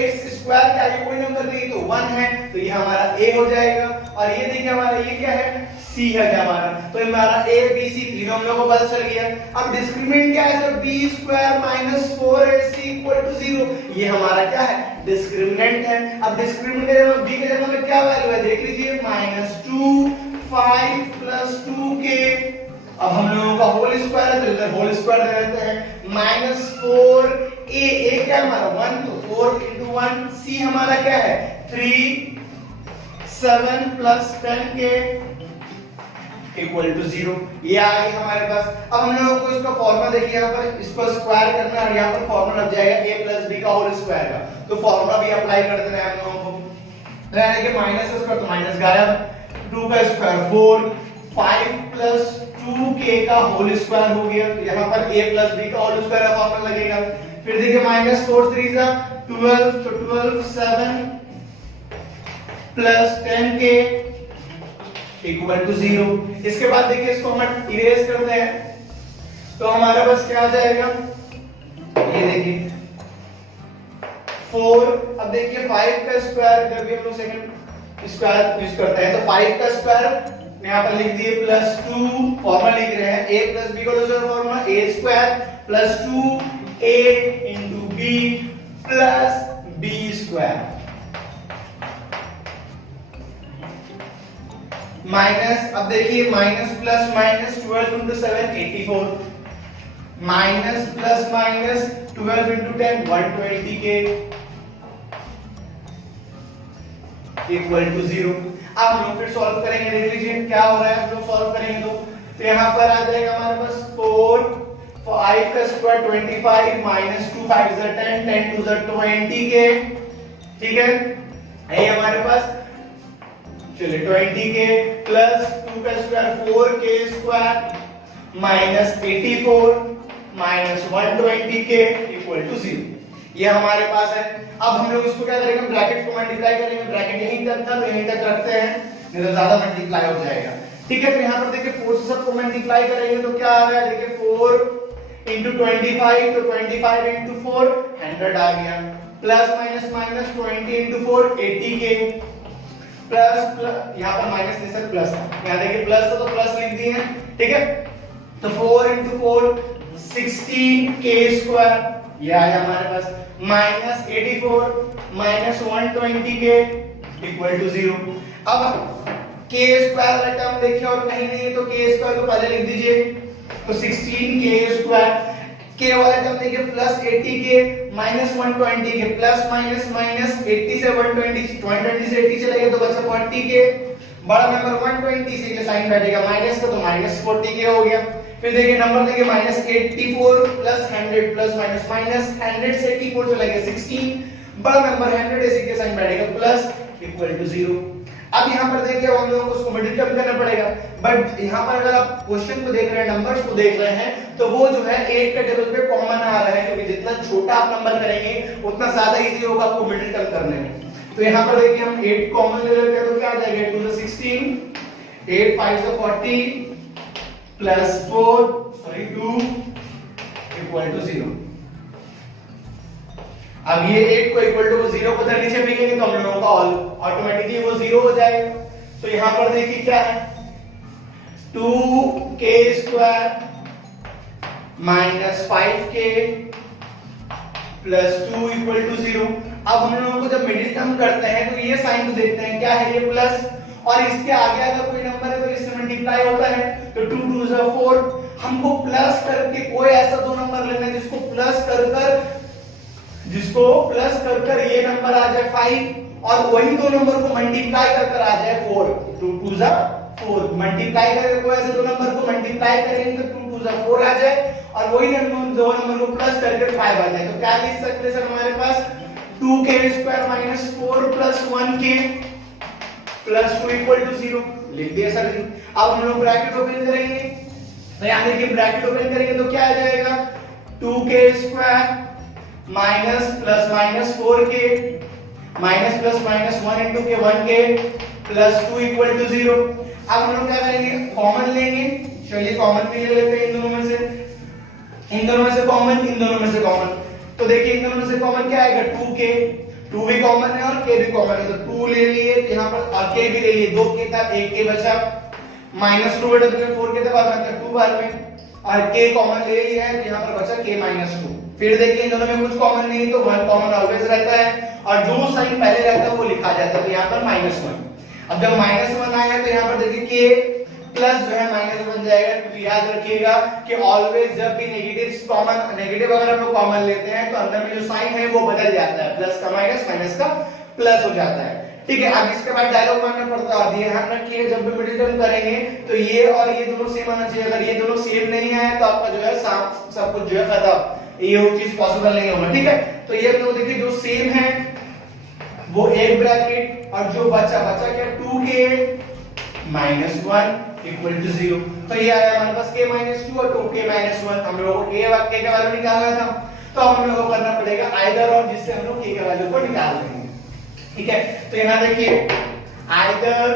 x स्क्वायर क्या है, कोई नंबर नहीं तो 1 है, तो ये हमारा a हो जाएगा। और ये देखिए हमारा ये क्या है, c है क्या हमारा, तो हमारा a b c तीनों हम लोगों को पता चल गया। अब डिस्क्रिमिनेंट क्या है sir, b square minus 4ac equal to 0, ये हमारा क्या है, डिस्क्रिमिनेंट है। अब डिस्क्रिमिनेंट के जगह b के जगह में क्या वैल्यू है देख लीजिए, -2 5 प्लस 2k। अब हम लोगों का होल स्क्वायर है तो इधर होल स्क्वायर ले लेते हैं, -4 ए क्या हमारा 1 तो 4 into 1, सी हमारा क्या है 3 7 plus 10k इक्वल टू 0। ये आ गई हमारे पास। अब हम लोगों को इसका फॉर्मूला देखिए, यहाँ पर इसको स्क्वायर करना है और यहाँ पर फॉर्मूला लग जाएगा a प्लस b का होल स्क्वायर का, तो फॉर्मूला भी अप्लाई कर देना है हम लोगों को। तो यानी कि माइनस का स्क्वायर तो माइनस गायब, 2 का स्क्वायर 4, 5 प्लस 2k का होल स्क्वायर हो गया, यहाँ पर a प्लस b का होल स्क्वायर का फॉर्मूला लगेगा। फिर देखिए माइनस 4 3 जा 12, तो 12 7 प्लस 10k इक्वल टू 0। इसके बाद देखिए इसको हम इरेज करते हैं, तो हमारे पास क्या आ जाएगा, ये देखिए 4। अब देखिए 5 का स्क्वायर जब भी हम लोग सेकंड स्क्वायर यूज करते हैं तो 5 का स्क्वायर यहाँ पर लिख दिए प्लस 2, फॉर्मूला लिख रहे हैं a प्लस b का दूसरा formula a square plus 2a into b plus b square minus. अब देखिए minus plus minus 12 into 7 84, minus plus minus 12 into 10 120k equal to 0। अब हम लोग फिर सॉल्व करेंगे, देख लीजिए क्या हो रहा है। हम लोग सॉल्व करेंगे तो यहाँ पर आ जाएगा हमारे पास 4 5 का square 25 minus 2 5 is 10 10 2 is 20k, ठीक है ये हमारे पास। चलिए 20k प्लस 2 का square 4k square minus 84 minus 120k equal to 0, ये हमारे पास है। अब हम लोग इसको क्या करेंगे, ब्रैकेट को मल्टीप्लाई करेंगे, ब्रैकेट यहीं तक था तो यहीं तक रखते हैं, नहीं तो ज्यादा मल्टीप्लाई हो जाएगा, ठीक है। तो यहाँ पर देखिए 4 से सबको मल्टीप्लाई करेंगे तो क्या आ रहा है, देखिए 4 into 25, तो 25 into 4 100 आ गया, plus minus minus 20 into 4 80k plus यहाँ पर माइनस नहीं सर प्लस, यहाँ देखिए प्लस तो प्लस लिख दिए हैं, ठीक है। तो 4 into 4 16k स्क्वायर, ये आया हमारे पास, minus 84 minus 120k equal to 0। अब k स्क्वायर वाला टर्म देखिए और कहीं नहीं है तो k स्क्वायर को पहले लिख दीजिए, तो 16k स्क्वायर, k वाला टर्म देखिए plus 80k minus 120k plus minus minus 80 से 120 से 80 चले गए तो बचा 40k, बड़ा नंबर 120 से साइन बैठेगा माइनस का तो माइनस 40k हो गया। फिर देखिए नंबर देखिए minus 84 plus 100 plus minus minus 100 से 84 चला गया 16, बड़ा नंबर 100 इसी के साइन बैठेगा प्लस इक्वल टू 0। अब यहाँ पर देखिए हम लोगों को उसको मल्टीप्लाई करना पड़ेगा, बट यहाँ पर अगर आप क्वेश्चन को देख रहे हैं, नंबर्स को देख रहे हैं, तो वो जो है 8 के टेबल पे कॉमन आ रहा है, क्योंकि जितना छोटा आप नंबर करेंगे उतना ज्यादा इजी होगा आपको मल्टीप्लाई करने में। तो यहाँ पर देखिए हम 8 कॉमन ले लेते हैं तो क्या आ जाएगा 2 से 16 8 5 से 40 प्लस 4 2 इक्वल टू 0। अब ये 8 को इक्वल टू 0 को इधर नीचे फेंकेंगे तो हम लोगों का ऑटोमेटिकली वो 0 हो जाएगा। तो यहां पर देखिए क्या है 2k square minus 5k plus 2 equal to 0। अब हम लोगों को जब मिडिल टर्म करते हैं तो ये साइन को देखते हैं क्या है, ये प्लस, और इसके आगे अगर कोई नंबर है तो इससे मल्टीप्लाई होता है, तो 2 2 is 4। हमको प्लस करके कोई ऐसा दो नंबर लेना है जिसको प्लस कर कर ये नंबर आ जाए 5, और वही दो नंबर को मल्टीप्लाई कर कर आ जाए 4। 2 2 is 4, मल्टीप्लाई करके कोई ऐसे दो नंबर को मल्टीप्लाई करेंगे तो 2 2 is 4 आ जाए, और वही दो नंबर को प्लस करके 5 आ जाए। तो क्या लिख सकते हैं सर हमारे पास 2k square minus 4 plus 1k plus 2 equal to 0 लिख दिया सर। अब हम लोग ब्रैकेट ओपन करेंगे, तो यहां देखिए ब्रैकेट ओपन करेंगे तो क्या आ जाएगा 2k square minus plus minus 4k minus plus minus 1 into k 1k plus 2 equal to 0। अब हम लोग क्या करेंगे कॉमन लेंगे, चलिए कॉमन भी ले लेते हैं इन दोनों में से कॉमन, इन दोनों में से कॉमन। तो देखिए इन दोनों में से कॉमन क्या आएगा 2k, 2 भी कॉमन है और k भी कॉमन है, तो 2 ले लिए, तो यहाँ पर k भी ले लिए, 2k था 1k बचा, माइनस 2 बटा 4k था बार में 2 बार में, और k कॉमन ले लिया है तो यहाँ पर बचा k माइनस 2। फिर देखिए इन दोनों में कुछ कॉमन नहीं तो 1 कॉमन ऑलवेज रहता है, और जो साइन पहले रहता है वो लिखा जाता है, तो यहाँ पर -1। अब जब -1 आया तो यहाँ पर देखिए प्लस जो है माइनस बन जाएगा, क्योंकि याद रखिएगा कि ऑलवेज जब भी नेगेटिव अगर हम लोग कॉमन लेते हैं तो अंदर में जो साइन है वो बदल जाता है, प्लस का माइनस, माइनस का प्लस हो जाता है। ठीक है, अब इसके बाद डायलॉग मानना पड़ता है। ध्यान रखिए जब भी मिडिल टर्म करेंगे तो ये और ये दोनों सेम आना चाहिए, अगर ये दोनों सेम नहीं है तो आपका जो है सब कुछ जो है खत्म, ये वो चीज पॉसिबल नहीं होगा। ठीक है, तो ये हम लोग देखिए जो सेम है वो एक ब्रैकेट और जो बचा क्या 2k माइनस 1 इक्वल टू 0। तो ये आया हमारे पास k माइनस 2 और 2k माइनस 1। हम लोगों को k का वैल्यू निकालना था, तो हम लोगों को करना पड़ेगा आइदर और, जिससे हम लोग k का वैल्यू को निकाल देंगे। ठीक है, तो यहां देखिए either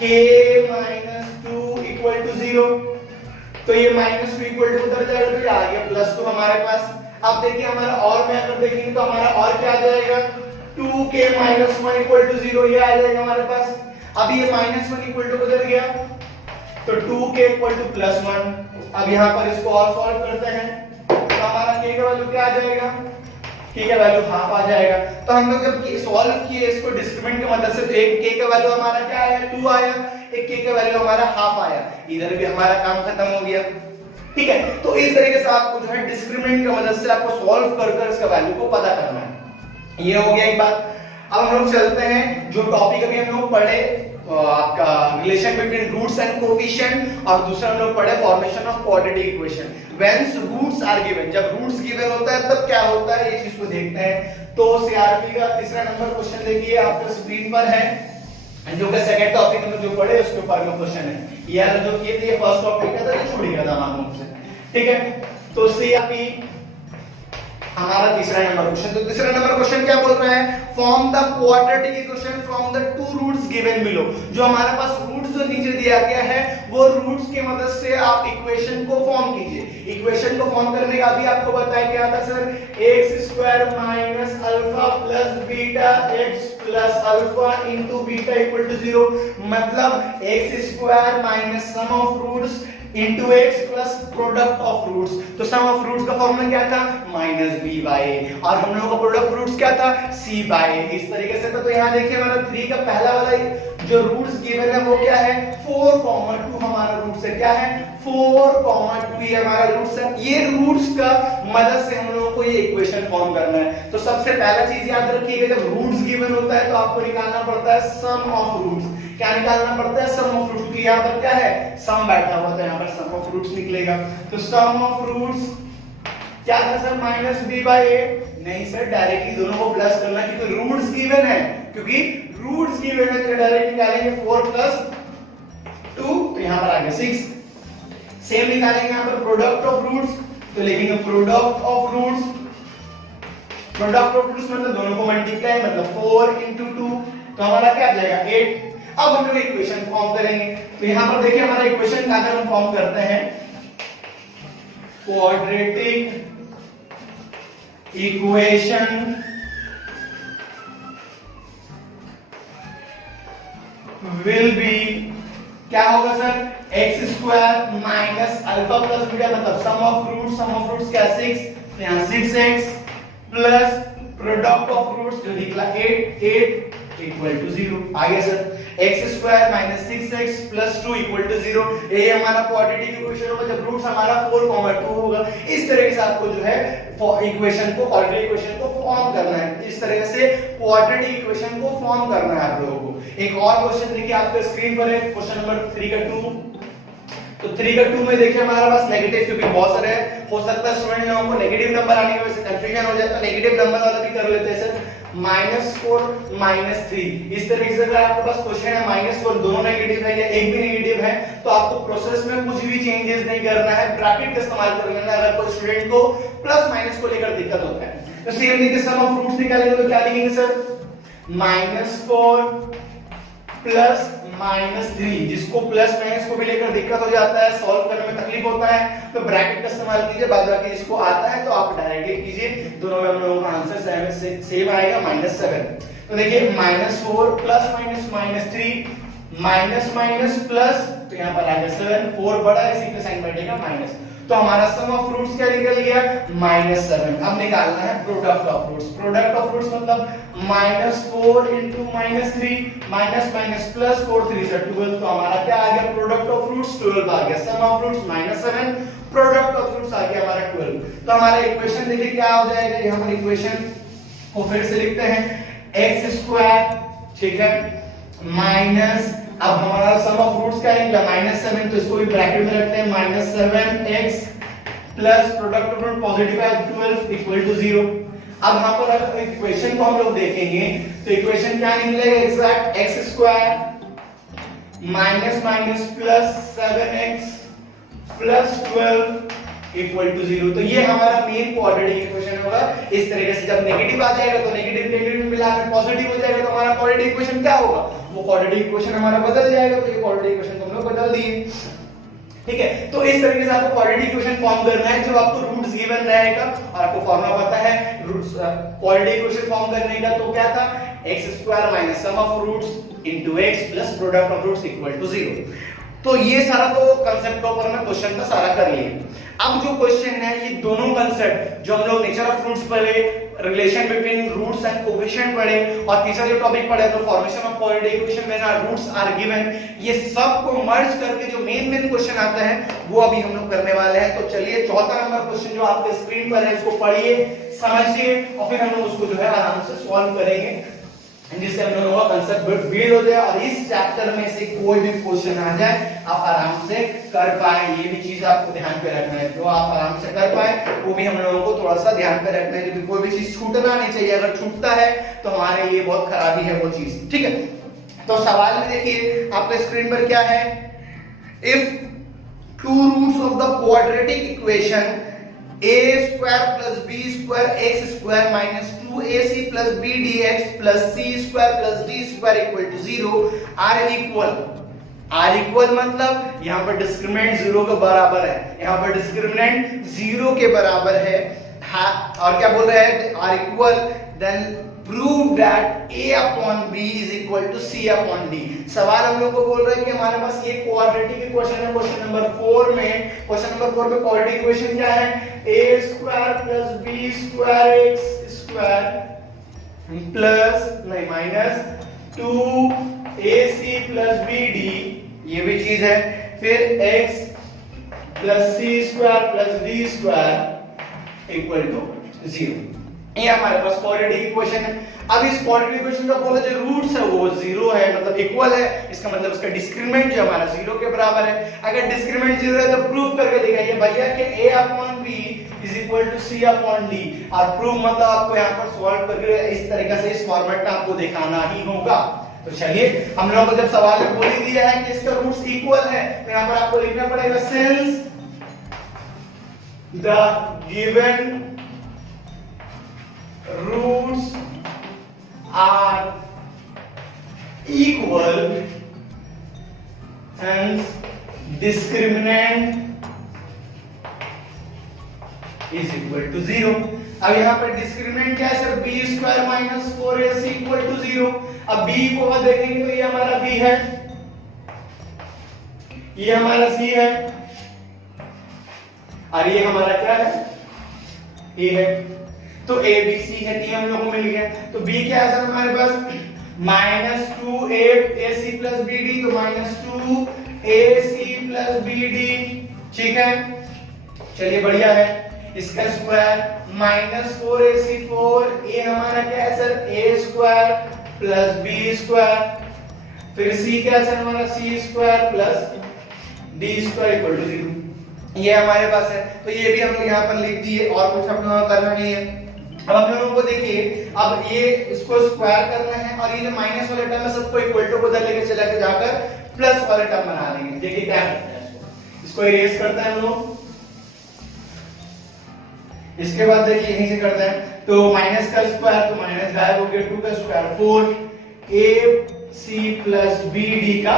k minus 2 equal to 0, तो ये माइनस 2 इक्वल टू उधर जाएगा, तो ये आ गया प्लस 2 हमारे पास। अब देखिए हमारा और में अगर देखेंगे तो हमारा और क्या आ जाएगा 2k माइनस 1 इक्वल टू 0, ये आ जाएगा हमारे पास। अब ये माइनस 1 इक्वल टू उधर गया तो 2k इक्वल टू प्लस 1। अब यहां पर इसको और सॉल्व करते हैं तो हमारा k का वैल्यू क्या आ जाएगा, k का वैल्यू हाफ आ जाएगा। तो हम लोग जब सॉल्व किए इसको डिस्क्रिमिनेंट की मदद से, तो एक k का वैल्यू हमारा क्या आया 2 आया, एक k का वैल्यू हमारा हाफ आया, इधर भी हमारा काम खत्म हो गया। ठीक है, तो इस तरीके से आपको जो है डिस्क्रिमिनेंट की मदद से आपको सॉल्व कर इसका वैल्यू को पता करना है। ये हो गया एक बात। अब हम लोग चलते हैं जो टॉपिक अभी हम लोग पढ़े आपका relation between roots and coefficient, और दूसरा हम लोग पढ़े formation of quadratic equation when roots are given. जब रूट्स गिवन होता है तब क्या होता है, ये चीज को देखते हैं। तो सीआरपी का तीसरा नंबर क्वेश्चन देखिए आपके स्क्रीन पर है, जो कि सेकंड टॉपिक में जो पढ़े उसके ऊपर का क्वेश्चन है। ये जो किए थे फर्स्ट टॉपिक का था, ये छूट गया था मालूम से। ठीक है, तो सीआरपी हमारा तीसरा नंबर क्वेश्चन। तो तीसरा नंबर क्वेश्चन क्या बोल रहा है, form the quadratic equation from the two roots given below. जो हमारे पास रूट्स जो नीचे दिया गया है वो रूट्स की मदद से आप इक्वेशन को फॉर्म कीजिए। इक्वेशन को फॉर्म करने का भी आपको बताया क्या था sir, x² minus alpha plus beta x plus alpha into beta equal to 0। मतलब x² minus sum of roots into x plus product of roots। तो sum of roots का फॉर्मूला क्या था माइनस b बाय a, और हम लोगों का product roots क्या था c बाय a। इस तरीके से था। तो यहाँ देखिए हमारा 3 का पहला वाला जो रूट्स गिवन है वो क्या है 4,2 हमारा रूट्स है, क्या है 4,2 ये हमारा रूट्स है। ये रूट्स का मदद से हम लोगों को ये इक्वेशन फॉर्म करना है। तो सबसे पहला चीज याद रखिएगा, जब रूट्स गिवन होता है तो आपको निकालना पड़ता है सम ऑफ रूट्स। क्या निकालना पड़ता है सम ऑफ रूट्स, क्योंकि यहाँ पर क्या है सम बैठा हुआ था, यहाँ पर सम ऑफ रूट्स निकलेगा। तो सम ऑफ रूट्स क्या था sir minus b by a, नहीं सर डायरेक्टली दोनों को प्लस करना, क्योंकि रूट्स गिवन है, क्योंकि रूट्स गिवन है तो डायरेक्ट निकालेंगे 4 प्लस 2, तो यहाँ पर आ गया 6। सेम निकालेंगे यहाँ पर प्रोडक्ट ऑफ रूट्स, तो लिखेंगे product of roots. Product of roots मतलब दोनों को मल्टीप्लाई, मतलब 4 into 2, तो हमारा क्या आ जाएगा 8। अब हम लोग इक्वेशन फॉर्म करेंगे। तो यहां पर देखिए हमारा इक्वेशन अगर हम फॉर्म करते हैं क्वाड्रेटिक इक्वेशन विल बी, क्या होगा sir x² minus alpha plus beta, मतलब सम ऑफ रूट्स क्या 6, तो यहां 6x plus product of roots जो निकला 8 इक्वल टू 0 आ गया sir. x² minus 6x plus 2 equal to 0, ये हमारा क्वाड्रेटिक इक्वेशन होगा जब रूट्स हमारा 4,2 होगा। इस तरीके से आपको जो है इक्वेशन को क्वाड्रेटिक इक्वेशन को फॉर्म करना है। इस तरीके से क्वाड्रेटिक इक्वेशन को फॉर्म करना है आप लोगों को। एक और क्वेश्चन देखिए आपके स्क्रीन पर है, क्वेश्चन नंबर 3 का 2। तो 3 का 2 में देखिए हमारे पास नेगेटिव, क्योंकि बहुत सारे हो सकता है स्टूडेंट लोगों को नेगेटिव नंबर आने की वजह से कंफ्यूजन हो जाए, तो नेगेटिव नंबर वाला भी कर लेते हैं सर। -4 -3 इस तरीके से अगर आपके पास क्वेश्चन है -4 दोनों नेगेटिव है या एक भी नेगेटिव है, तो आपको प्रोसेस में कुछ भी चेंजेस नहीं करना है, ब्रैकेट का इस्तेमाल कर लेना है अगर कोई स्टूडेंट को प्लस माइनस को लेकर दिक्कत होता है। तो सेम देखिए सम ऑफ रूट्स निकालेंगे तो क्या लिखेंगे सर -4 प्लस -3, जिसको प्लस माइनस को भी लेकर दिक्कत हो जाता है, सॉल्व करने में तकलीफ होता है, तो ब्रैकेट का इस्तेमाल कीजिए। बाद बाकी इसको आता है तो आप डायरेक्टली कीजिए, दोनों में हम लोगों का आंसर सेम आएगा -7। तो देखिए -4 plus minus -3 minus minus plus, तो यहाँ पर आ गया 7, 4 बड़ा है इसी पे साइन बैठेगा माइनस, तो हमारा सम ऑफ फ्रूट्स क्या निकल गया -7। अब निकालना है product of fruits. Product of fruits मतलब -4 into -3 माइनस माइनस प्लस 4 3 से 12। तो हमारा क्या आ गया प्रोडक्ट ऑफ फ्रूट्स 12 आ गया। Sum of roots -7, product of roots आ गया हमारा 12। तो हमारा इक्वेशन देखिए क्या हो जाएगा, यहां पर इक्वेशन को फिर से लिखते हैं x², ठीक है, माइनस, अब हमारा सम ऑफ फ्रूट्स क्या निकला -7, तो इसको भी ब्रैकेट में रखते हैं -7x plus product of fruit positive है 12 इक्वल टू 0। अब यहां पर अगर इक्वेशन को हम लोग देखेंगे तो इक्वेशन क्या निकलेगा exact x² minus minus plus 7x plus 12 equal to 0। तो ये हमारा मेन क्वाड्रेटिक इक्वेशन होगा। इस तरीके से जब नेगेटिव आ जाएगा तो नेगेटिव नेगेटिव मिलाकर पॉजिटिव हो जाएगा, तो हमारा क्वाड्रेटिक इक्वेशन क्या होगा, वो क्वाड्रेटिक इक्वेशन हमारा बदल जाएगा। तो ये क्वाड्रेटिक इक्वेशन को हम लोग बदल दिए, ठीक है। तो इस तरीके से आपको क्वाड्रेटिक इक्वेशन फॉर्म करना है जब आपको रूट्स गिवन रहेगा और आपको फार्मूला पता है रूट्स क्वाड्रेटिक इक्वेशन फॉर्म करने का। तो क्या था x² minus sum of roots into x plus product of roots equal to 0। तो ये सारा तो कांसेप्ट को पर मैं क्वेश्चन का सारा कर लिए। अब जो क्वेश्चन है ये दोनों कांसेप्ट जो हम लोग नेचर ऑफ फ्रूट्स पढ़े, relation between roots and coefficient पढ़े, और तीसरा जो टॉपिक पढ़े तो formation of quadratic equation when our roots are given, ये सब को मर्ज करके जो मेन क्वेश्चन आता है वो अभी हम लोग करने वाले हैं। तो चलिए चौथा नंबर क्वेश्चन जो आपके स्क्रीन पर है उसको पढ़िए, समझिए और फिर हम लोग उसको जो है आराम से सॉल्व करेंगे, जिससे हम लोगों का कांसेप्ट बिल्ड हो जाए और इस चैप्टर में से कोई भी क्वेश्चन आ जाए आप आराम से कर पाए। ये भी चीज आपको ध्यान पे रखना है, जो आप आराम से कर पाए वो भी हम लोगों को थोड़ा सा ध्यान पे रखना है, क्योंकि कोई भी चीज छूटना नहीं चाहिए। अगर छूटता है तो हमारे लिए बहुत खराबी है वो चीज, ठीक है। तो सवाल में देखिए आपके स्क्रीन पर क्या है, if two roots of the quadratic equation a² plus b² x² minus 2ac plus b dx plus c² plus d² equal to 0 are equal। Are equal मतलब यहां पर डिस्क्रिमिनेंट 0 के बराबर है, यहां पर डिस्क्रिमिनेंट 0 के बराबर है। और क्या बोल रहे हैं are equal, then prove that a upon b is equal to c upon d। सवाल हम लोग को बोल रहे हैं कि हमारे पास ये क्वाड्रेटिक इक्वेशन है। क्वेश्चन नंबर 4 में क्वाड्रेटिक इक्वेशन क्या है, a² plus b² x² plus नहीं माइनस 2ac plus bd, ये भी चीज है, फिर x plus c² plus d² equal to 0। ये हमारे पास क्वाड्रेटिक इक्वेशन है। अब इस क्वाड्रेटिक इक्वेशन का बोला जो रूट्स है वो 0 है, मतलब इक्वल है, इसका मतलब इसका डिस्क्रिमिनेंट जो हमारा 0 के बराबर है। अगर डिस्क्रिमिनेंट 0 है तो प्रूव करके दिखाइए भैया कि a upon b is equal to c upon d। और प्रूव मतलब आपको यहाँ पर सॉल्व करके इस तरीके से इस फॉर्मेट में आपको दिखाना ही होगा। तो चलिए हम लोगों को जब सवाल में बोल ही दिया है कि इसका रूट्स इक्वल है तो यहाँ पर आपको लिखना पड़ेगा since the given roots are equal hence discriminant is equal to 0। अब यहाँ पर डिस्क्रिमिनेंट क्या है sir, b² minus 4ac equal to 0। अब b को हम देखेंगे तो ये हमारा b है, ये हमारा c है और ये हमारा क्या है a है। तो a b c है, t हम लोगों को मिल गया। तो b क्या है सर हमारे पास -2ac plus bd, तो -2ac plus bd, ठीक है। चलिए बढ़िया है। इसका स्क्वायर -4ac 4a हमारा क्या है सर a² plus b², फिर c क्या है सर हमारा c² plus d² equal to 0। ये हमारे पास है, तो ये भी हम लोग यहाँ पर लिख दिए और कुछ हम लोगों को करना नहीं है। अब हम लोगों को देखिए अब ये इसको स्क्वायर करना है और ये जो माइनस वाले टर्म है सबको इक्वल टू बदल लेके चला के जाकर प्लस वाले टर्म बना देंगे। देखिए क्या करते हैं, इसको इरेज करते हैं हम लोग, इसके बाद देखिए यहीं से करते हैं तो माइनस का स्क्वायर तो माइनस गायब हो गया, 2 का स्क्वायर 4ac plus bd का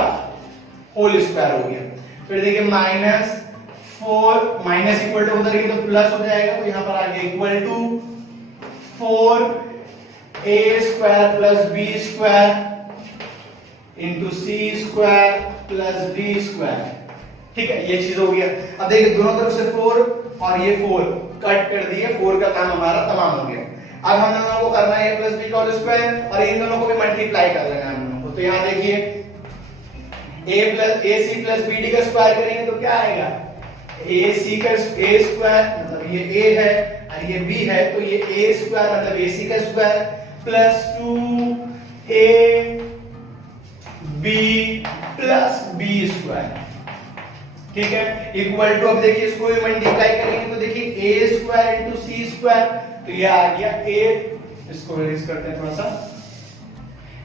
होल स्क्वायर हो गया। फिर देखिए -4 माइनस इक्वल टू उधर तो प्लस हो जाएगा, तो यहां पर आ गया equal to 4a² plus b² into c² plus d² ठीक है, ये चीज हो गया। अब देखिए दोनों तरफ से 4 और ये 4 कट कर दिए, 4 का काम हमारा तमाम हो गया। अब हम लोगों को करना है a प्लस b का होल स्क्वायर और इन दोनों को भी मल्टीप्लाई कर लेना है हम लोगों को। तो यहाँ देखिए ac प्लस bd का स्क्वायर करेंगे तो क्या आएगा, ac का a स्क्वायर मतलब ये a है और ये b है, तो ये a स्क्वायर मतलब ac का square plus 2ab plus b square, ठीक है, इक्वल टू, अब देखिए इसको भी मल्टीप्लाई करेंगे तो देखिए a square into c square, तो ये आ गया a, इसको रिलीज करते हैं थोड़ा सा,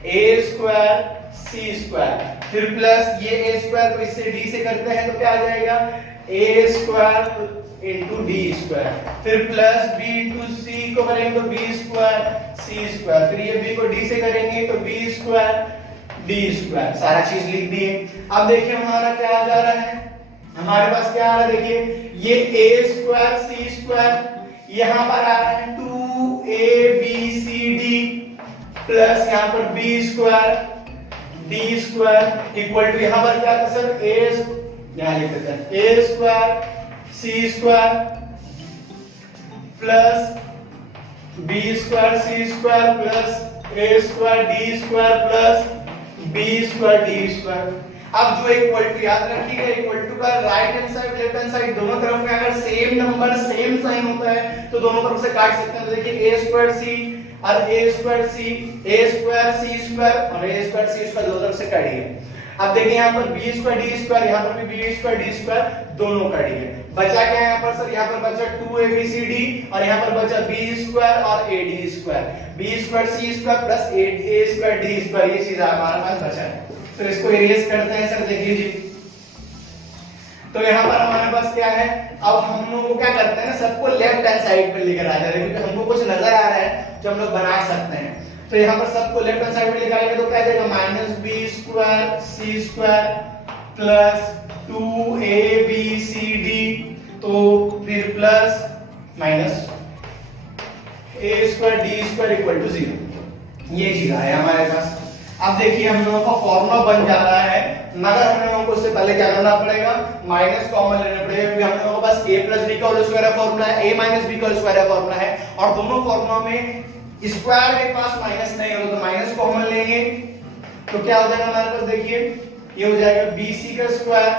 a स्क्वायर c स्क्वायर, फिर प्लस ये a स्क्वायर को इससे d से करते हैं तो क्या आ जाएगा a square into d square, फिर प्लस b इंटू c को करेंगे तो b स्क्वायर c स्क्वायर, फिर ये b को d से करेंगे तो b स्क्वायर d स्क्वायर, सारा चीज लिख दिए। अब देखिए हमारा क्या आ जा रहा है, हमारे पास क्या आ रहा है, देखिए ये a स्क्वायर c स्क्वायर यहां पर आ रहा है 2abcd प्लस यहां पर b square d square equal to यहां पर क्या था सर यहां लिख देते हैं a square c square plus b square c square plus a square d square plus b square d square. अब जो इक्वल टू याद रखिएगा, इक्वल टू का right hand side left hand side दोनों तरफ में अगर सेम नंबर सेम साइन होता है तो दोनों तरफ से काट सकते हैं। तो देखिए a स्क्वायर c और a square c, a square c square और a स्क्वायर c स्क्वायर दोनों तरफ से काटिए। अब देखिए यहाँ पर b स्क्वायर d स्क्वायर, यहाँ पर भी b स्क्वायर d स्क्वायर दोनों काटिए। बचा क्या यहाँ पर सर, यहाँ पर बचा 2abcd और यहाँ पर बचा b स्क्वायर और ad square, b square c square plus a square d square, ये चीज हमारे पास बचा है। तो इसको इरेज करते हैं सर, देख लीजिए। तो यहाँ पर हमारे पास क्या है, अब हम लोग को क्या करते हैं ना, सबको लेफ्ट हैंड साइड पर लेकर आ जा रहे हैं क्योंकि हमको कुछ नजर आ रहा है जो हम लोग बना सकते हैं। तो यहाँ पर सबको लेफ्ट हैंड साइड में लेकर आएंगे तो क्या जाएगा, minus b square c square plus 2abcd, तो फिर plus minus a square d square equal to 0, ये चीज आया हमारे पास। अब देखिए हम लोगों का फॉर्मूला बन जा रहा है, मगर हम लोगों को उससे पहले क्या करना पड़ेगा, माइनस कॉमन लेना पड़ेगा क्योंकि हम लोगों के पास a प्लस b का होल स्क्वायर फॉर्मूला है, a माइनस b का होल स्क्वायर फॉर्मूला है और दोनों फॉर्मूला में स्क्वायर के पास माइनस नहीं होगा तो माइनस कॉमन लेंगे तो क्या हो जाएगा हमारे पास, देखिए ये हो जाएगा bc का स्क्वायर,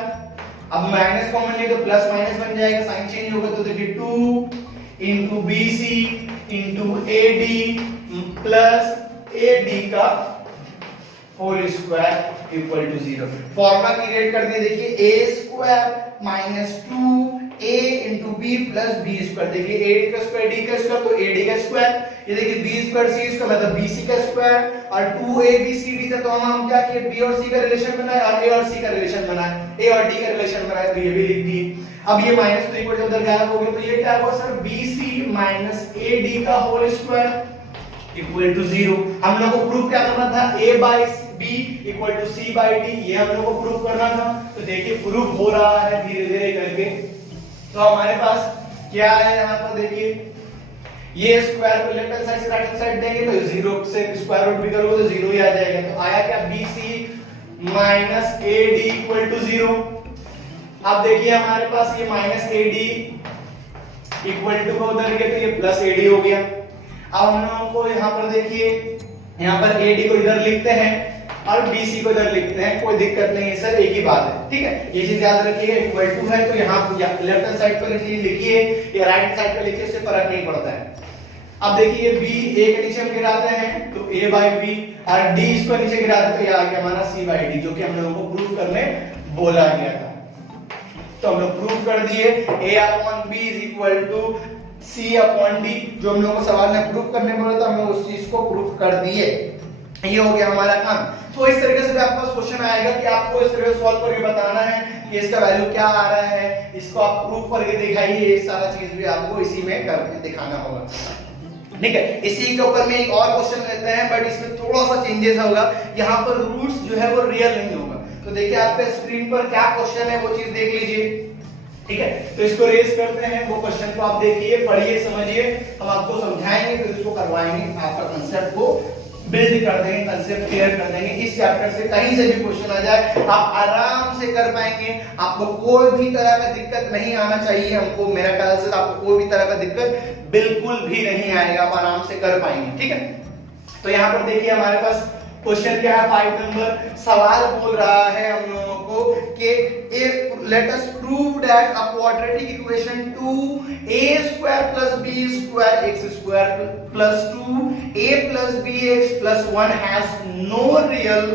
अब माइनस कॉमन लेंगे तो प्लस माइनस बन जाएगा, साइन चेंज होगा तो देखिए 2 into bc into ad plus ad का whole square equal to 0। Formula create कर दिए, देखिए a square minus 2a into b plus b square, देखिए a का स्क्वायर d का स्क्वायर तो ad का स्क्वायर, ये देखिए b स्क्वायर c स्क्वायर मतलब bc का स्क्वायर और 2abcd था तो हम क्या किए, b और c का रिलेशन बनाए और a और c का रिलेशन बनाए, a और d का रिलेशन बनाए, तो ये भी लिख दिए। अब ये माइनस तो इक्वल टू उधर गायब हो गया, तो ये क्या होगा सर, bc माइनस ad का होल स्क्वायर इक्वल टू 0। हम लोगों को प्रूफ क्या करना था, a by b equal to c by d, ये हम लोगों को प्रूफ करना था। तो देखिए प्रूफ हो रहा है धीरे धीरे करके। तो हमारे पास क्या है यहाँ पर, देखिए ये स्क्वायर को लेफ्ट हैंड साइड से राइट हैंड साइड देंगे तो 0 से स्क्वायर रूट भी करोगे तो 0 ही आ जाएगा। तो आया क्या, bc minus ad equal to 0। अब देखिए हमारे पास ये माइनस ad इक्वल टू को उधर गया तो ये प्लस ad हो गया। अब हम लोगों को यहाँ पर देखिए, यहाँ पर ad को इधर लिखते हैं और bc को इधर लिखते हैं, कोई दिक्कत नहीं है सर, एक ही बात है, ठीक है। ये चीज याद रखिएगा, इक्वल टू है तो यहाँ लेफ्ट हैंड साइड पर चीज लिखिए या राइट हैंड साइड पर लिखिए, उससे फर्क नहीं पड़ता है। अब देखिए b a के नीचे हम गिराते हैं तो a बाय b और d इसको नीचे गिराते हैं तो ये आ गया हमारा c बाय d, जो कि हम लोगों को प्रूफ करने बोला गया था। तो हम लोग प्रूफ कर दिए a upon b is equal to c upon d, जो हम लोगों को सवाल में प्रूफ करने बोला था हम लोग उस चीज को प्रूफ कर दिए। ये हो गया हमारा काम। तो इस तरीके से आपके पास क्वेश्चन आएगा कि आपको इस तरह से सॉल्व करके बताना है कि इसका वैल्यू क्या आ रहा है, इसको आप प्रूफ करके दिखाइए, ये सारा चीज भी आपको इसी में करके दिखाना होगा, ठीक है। इसी के ऊपर में एक और क्वेश्चन लेते हैं बट इसमें थोड़ा सा चेंजेस होगा, यहाँ पर रूट्स जो है वो रियल नहीं होगा। तो देखिए आपके स्क्रीन पर क्या क्वेश्चन है वो चीज देख लीजिए, ठीक है। तो इसको रेज करते हैं, वो क्वेश्चन को आप देखिए, पढ़िए, समझिए, हम आपको समझाएंगे फिर इसको करवाएंगे, आपका कंसेप्ट को बिल्ड कर देंगे, कंसेप्ट क्लियर कर देंगे। इस चैप्टर से कहीं से भी क्वेश्चन आ जाए आप आराम से कर पाएंगे, आपको कोई भी तरह का दिक्कत नहीं आना चाहिए। हमको मेरा ख्याल से आपको कोई भी तरह का दिक्कत बिल्कुल भी नहीं आएगा, आप आराम से कर पाएंगे, ठीक है। तो यहाँ पर देखिए हमारे पास क्वेश्चन क्या है, 5 नंबर सवाल बोल रहा है हम लोगों को कि let us prove that a quadratic equation 2a square plus b square x square plus 2a plus bx plus 1 has no real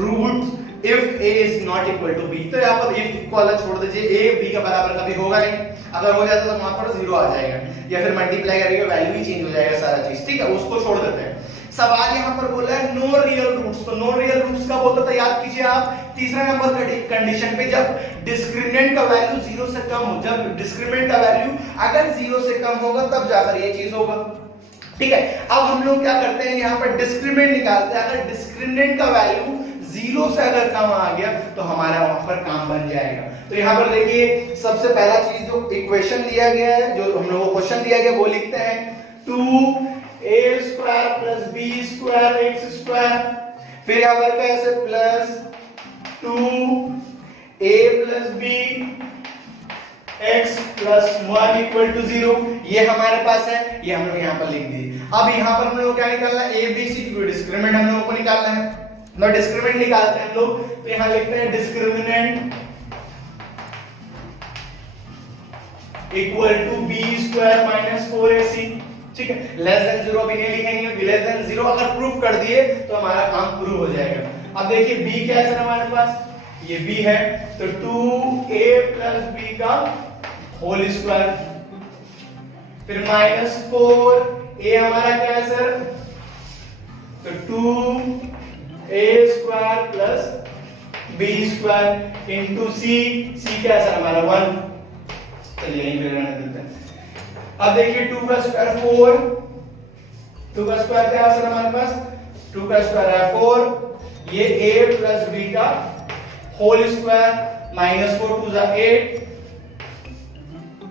root if a is not equal to b। तो यहाँ पर इफ वाला छोड़ दीजिए, a b का बराबर कभी होगा नहीं, अगर हो जाता तो वहां पर 0 आ जाएगा या फिर मल्टीप्लाई करेंगे वैल्यू ही चेंज हो जाएगा सारा चीज, ठीक है, उसको छोड़ देते हैं। सवाल यहाँ पर बोला है नो रियल रूट्स, तो नो रियल रूट्स कब होता था याद कीजिए आप, तीसरा नंबर कंडीशन पे जब डिस्क्रिमिनेंट का वैल्यू 0 से कम हो, जब डिस्क्रिमिनेंट का वैल्यू अगर 0 से कम होगा तब जाकर ये चीज होगा, ठीक है। अब हम लोग क्या करते हैं यहाँ पर डिस्क्रिमिनेंट निकालते हैं, अगर डिस्क्रिमिनेंट का वैल्यू 0 से अगर कम आ गया तो हमारा वहां पर काम बन जाएगा। तो यहाँ पर देखिए सबसे पहला चीज जो इक्वेशन दिया गया है, जो हम लोगों को क्वेश्चन दिया गया वो लिखते हैं 2a square plus b square x square, फिर यहाँ पर कैसे plus 2a plus b x plus 1 equal to 0, ये हमारे पास है, ये हम लोग यहाँ पर लिख दिए। अब यहाँ पर हम लोग क्या निकालना है, a b c की डिस्क्रिमिनेंट हम लोगों को निकालना है, ना डिस्क्रिमिनेंट निकालते हैं हम लोग, तो यहाँ लिखते हैं discriminant equal to b square minus 4ac, ठीक है। लेस देन 0 अभी नहीं लिखेंगे, लेस देन 0 अगर प्रूफ कर दिए तो हमारा काम प्रूव हो जाएगा। अब देखिए b क्या है हमारे पास, ये b है, तो 2a प्लस b का होल स्क्वायर, फिर माइनस 4a हमारा क्या है सर, तो 2a square plus b square into c क्या है सर हमारा 1, चलिए यहीं पे रहने देते हैं। अब देखिए 2 का स्क्वायर 4, 2 का स्क्वायर क्या है सर हमारे पास, 2 का स्क्वायर है 4, ये a प्लस b का होल स्क्वायर माइनस 4 2 जा 8,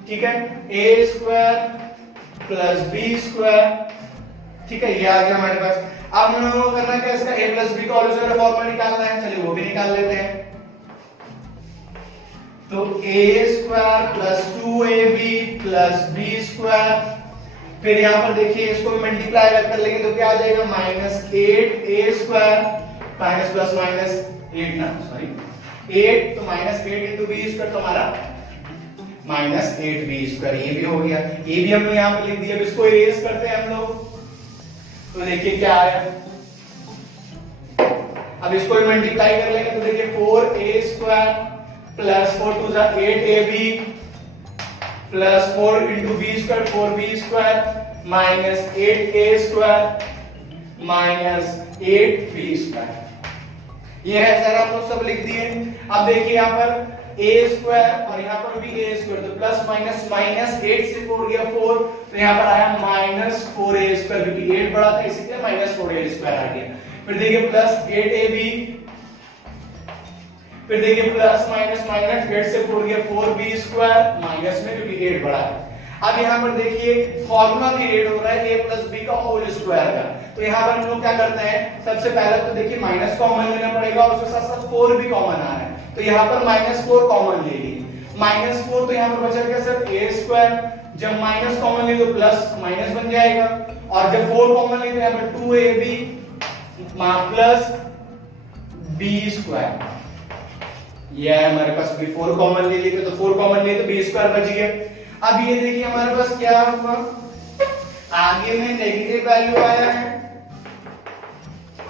ठीक है, a square plus b square, ठीक है, ये आ गया हमारे पास। अब हम लोगों को करना क्या है, इसका a प्लस b का होल स्क्वायर फॉर्मूला निकालना है, चलिए वो भी निकाल लेते हैं। तो a square plus 2ab plus b square, फिर यहां पर देखिए इसको भी मल्टीप्लाई कर लेंगे तो क्या आ जाएगा, minus 8a square minus plus minus 8 ना, सॉरी 8, तो माइनस 8 इंटू b स्क्वायर तो हमारा माइनस 8b स्क्वायर, ये भी हो गया, ये भी हम लोग यहां पे लिख दिया। अब इसको इरेज करते हैं हम लोग, तो देखिए क्या आया, अब इसको भी मल्टीप्लाई कर लेंगे तो देखिए 4a स्क्वायर प्लस 4 2 जा 8ab plus 4 into b square 4b square minus 8a square minus 8b square, ये है सर हम लोग सब लिख दिए। अब देखिए यहाँ पर a स्क्वायर और यहाँ पर भी a स्क्वायर, तो प्लस माइनस माइनस 8 से 4 गया 4, तो यहाँ पर आया माइनस 4a स्क्वायर, क्योंकि 8 बड़ा था इसलिए माइनस 4a स्क्वायर आ गया। फिर देखिए प्लस 8ab, फिर देखिए प्लस माइनस माइनस 8 से 4 गया 4b स्क्वायर माइनस में, क्योंकि 8 बड़ा है। अब यहाँ पर देखिए फॉर्मूला क्रिएट हो रहा है a प्लस b का होल स्क्वायर का, तो यहाँ पर हम लोग क्या करते हैं, सबसे पहले तो देखिए माइनस कॉमन लेना पड़ेगा और उसके साथ साथ 4 भी कॉमन आ रहा है, तो यहाँ पर माइनस 4 कॉमन ले लीजिए, माइनस 4 तो यहाँ पर बचा क्या सर a स्क्वायर, जब माइनस कॉमन ले तो प्लस माइनस बन जाएगा, और जब 4 कॉमन ले तो यहाँ पर 2ab प्लस b स्क्वायर, ये है हमारे पास, भी 4 कॉमन ले लिए तो 4 कॉमन लिए तो b स्क्वायर बच गया। अब ये देखिए हमारे पास क्या हुआ, आगे में नेगेटिव वैल्यू आया है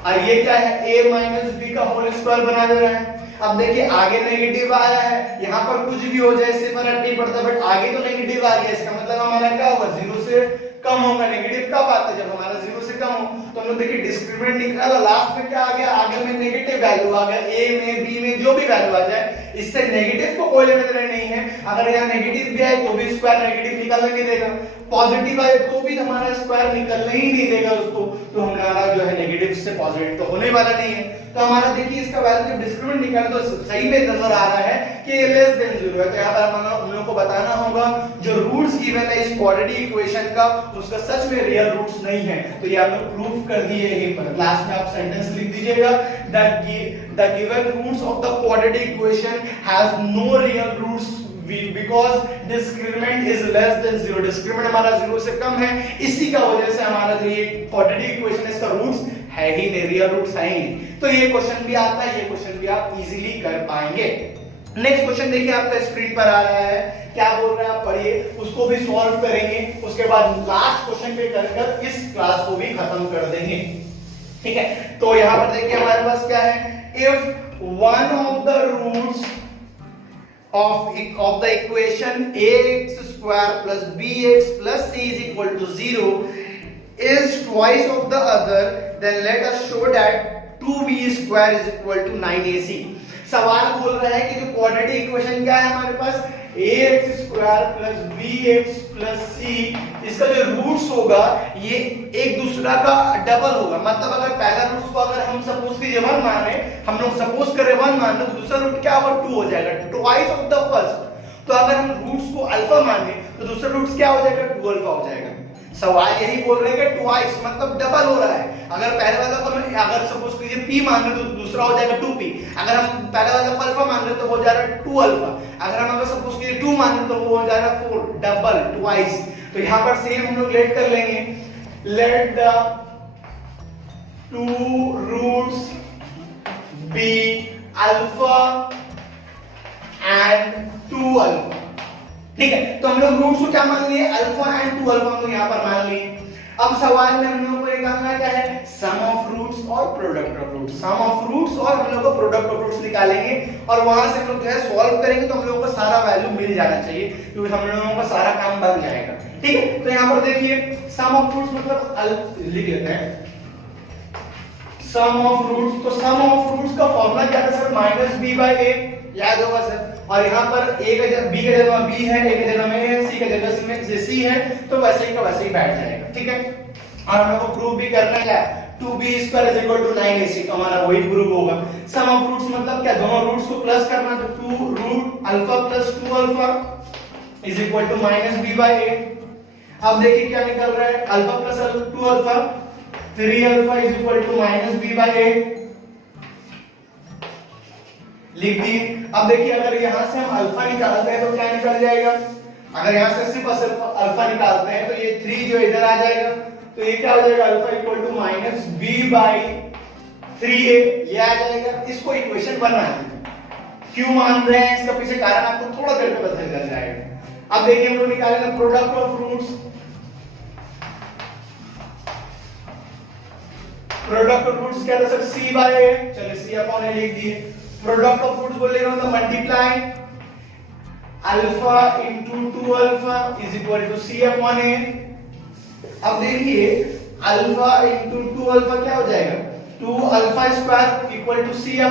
और ये क्या है a माइनस b का होल स्क्वायर बना दे रहा है। अब देखिए आगे नेगेटिव आया है, यहाँ पर कुछ भी हो जाए इससे फर्क नहीं पड़ता, बट आगे तो नेगेटिव आ गया, इसका मतलब हमारा क्या होगा, 0 से कम होगा। नेगेटिव कब आता है, जब हमारा 0 से कम हो। तो हम लोग देखिए डिस्क्रिमिनेंट निकाला, लास्ट में क्या आ गया, आगे में नेगेटिव वैल्यू आ गया, a में b में जो भी वैल्यू आ जाए, इससे नेगेटिव को कोई लेना देना नहीं है। अगर यहाँ नेगेटिव भी आए तो भी स्क्वायर नेगेटिव निकलने नहीं देगा, पॉजिटिव आए तो भी हमारा स्क्वायर निकलने ही नहीं देगा उसको, तो हमारा जो है नेगेटिव से पॉजिटिव तो होने वाला नहीं है। तो हमारा देखिए इसका वैल्यू जब डिस्क्रिमिनेंट निकाले तो सही में नजर आ रहा है कि ये लेस देन 0 है। तो यहाँ पर हम लोग को बताना होगा जो रूट्स गिवन है इस क्वाड्रेटिक इक्वेशन का उसका सच में रियल रूट्स नहीं है। तो ये आप लोग प्रूफ कर दिए यहीं पर। लास्ट में आप सेंटेंस लिख दीजिएगा that the given roots of the quadratic equation has no real roots because discriminant is less than 0। Discriminant हमारा 0 से कम है, इसी का वजह से हमारा जो ये क्वाड्रेटिक इक्वेशन इसका रूट्स है ही नहीं, रियल रूट्स है ही नहीं। तो ये क्वेश्चन भी आता है, ये क्वेश्चन भी आप इजीली कर पाएंगे। नेक्स्ट क्वेश्चन देखिए आपका स्क्रीन पर आ रहा है, क्या बोल रहा है आप पढ़िए, उसको भी सॉल्व करेंगे, उसके बाद लास्ट क्वेश्चन पे कर इस क्लास को भी खत्म कर देंगे। ठीक है, तो यहां पर देखिए हमारे पास क्या है, if one of the roots of the equation ax square plus bx plus c is equal to 0 is twice of the other, then let us show that 2b square is equal to 9ac। सवाल बोल रहा है कि जो quadratic equation क्या है हमारे पास, ax square plus bx plus c, इसका जो रूट्स होगा ये एक दूसरा का डबल होगा। मतलब अगर पहला रूट्स को अगर हम सपोज कीजिए 1 मान रहे, हम लोग सपोज कर रहे 1 मान रहे, तो दूसरा रूट क्या होगा 2 हो जाएगा, ट्वाइस ऑफ द फर्स्ट। तो अगर हम रूट्स को अल्फा माने तो दूसरा रूट्स क्या हो जाएगा 2 अल्फा हो जाएगा। सवाल यही बोल रहे हैं कि ट्वाइस मतलब डबल हो रहा है। अगर पहले वाला को हम अगर सपोज कीजिए p मान रहे तो दूसरा हो जाएगा 2p। अगर हम पहले वाला को अल्फा मान रहे तो हो जाएगा 2 अल्फा। अगर हम अगर सपोज कीजिए 2 मान रहे तो वो हो जाएगा 4, डबल, ट्वाइस। तो यहां पर सेम हम लोग लेट कर लेंगे, let the two roots be alpha and 2 alpha. ठीक है, तो हम लोग रूट्स को क्या मान लिए, अल्फा एंड 2 अल्फा हम लोग यहां पर मान लिए। अब सवाल में हम लोगों को ये करना क्या है, सम ऑफ रूट्स और product of roots. Sum of roots और हम लोग को प्रोडक्ट ऑफ रूट्स निकालेंगे और वहां से हम लोग जो है सॉल्व करेंगे, तो हम लोगों को सारा वैल्यू मिल जाना चाहिए, क्योंकि हम लोगों का सारा काम बन जाएगा। ठीक है, तो यहां पर देखिए सम ऑफ रूट्स मतलब लिख लेते हैं सम ऑफ रूट्स। तो सम ऑफ रूट्स का फॉर्मूला क्या था सर, -b/a, याद होगा सर। और यहाँ पर a का जगह b की जगह b है, a की जगह में a है, c की जगह में c है, तो वैसे ही का वैसे ही बैठ जाएगा। ठीक है, और हम लोग को प्रूव भी करना है 2b square is equal to 9ac, तो हमारा वही प्रूव होगा। सम ऑफ रूट्स मतलब क्या, दोनों रूट्स को प्लस करना, तो 2 root alpha plus 2 alpha is equal to -b/a। अब देखिए क्या निकल रहा है, alpha plus 2 alpha 3 alpha is equal to -b/a, लिख दिए। अब देखिए अगर यहां से हम अल्फा निकालते हैं तो क्या निकल जाएगा, अगर यहां से सिर्फ अल्फा निकालते हैं तो ये 3 जो इधर आ जाएगा, तो ये क्या हो जाएगा, अल्फा इक्वल टू -b/3a, ये आ जाएगा। इसको इक्वेशन बनना है, क्यों मान रहे हैं इसका पीछे कारण आपको थोड़ा देर में पता चल जाएगा। अब देखिए हम लोग निकालेंगे product of roots. Product of roots क्या था सर, c/a, चलिए c/a लिख दिए। प्रोडक्ट ऑफ रूट्स बोलेगा मतलब multiply alpha into 2 alpha is equal to c/a। अब देखिए अल्फा इनटू 2 अल्फा क्या हो जाएगा, 2 alpha square equal to c/a।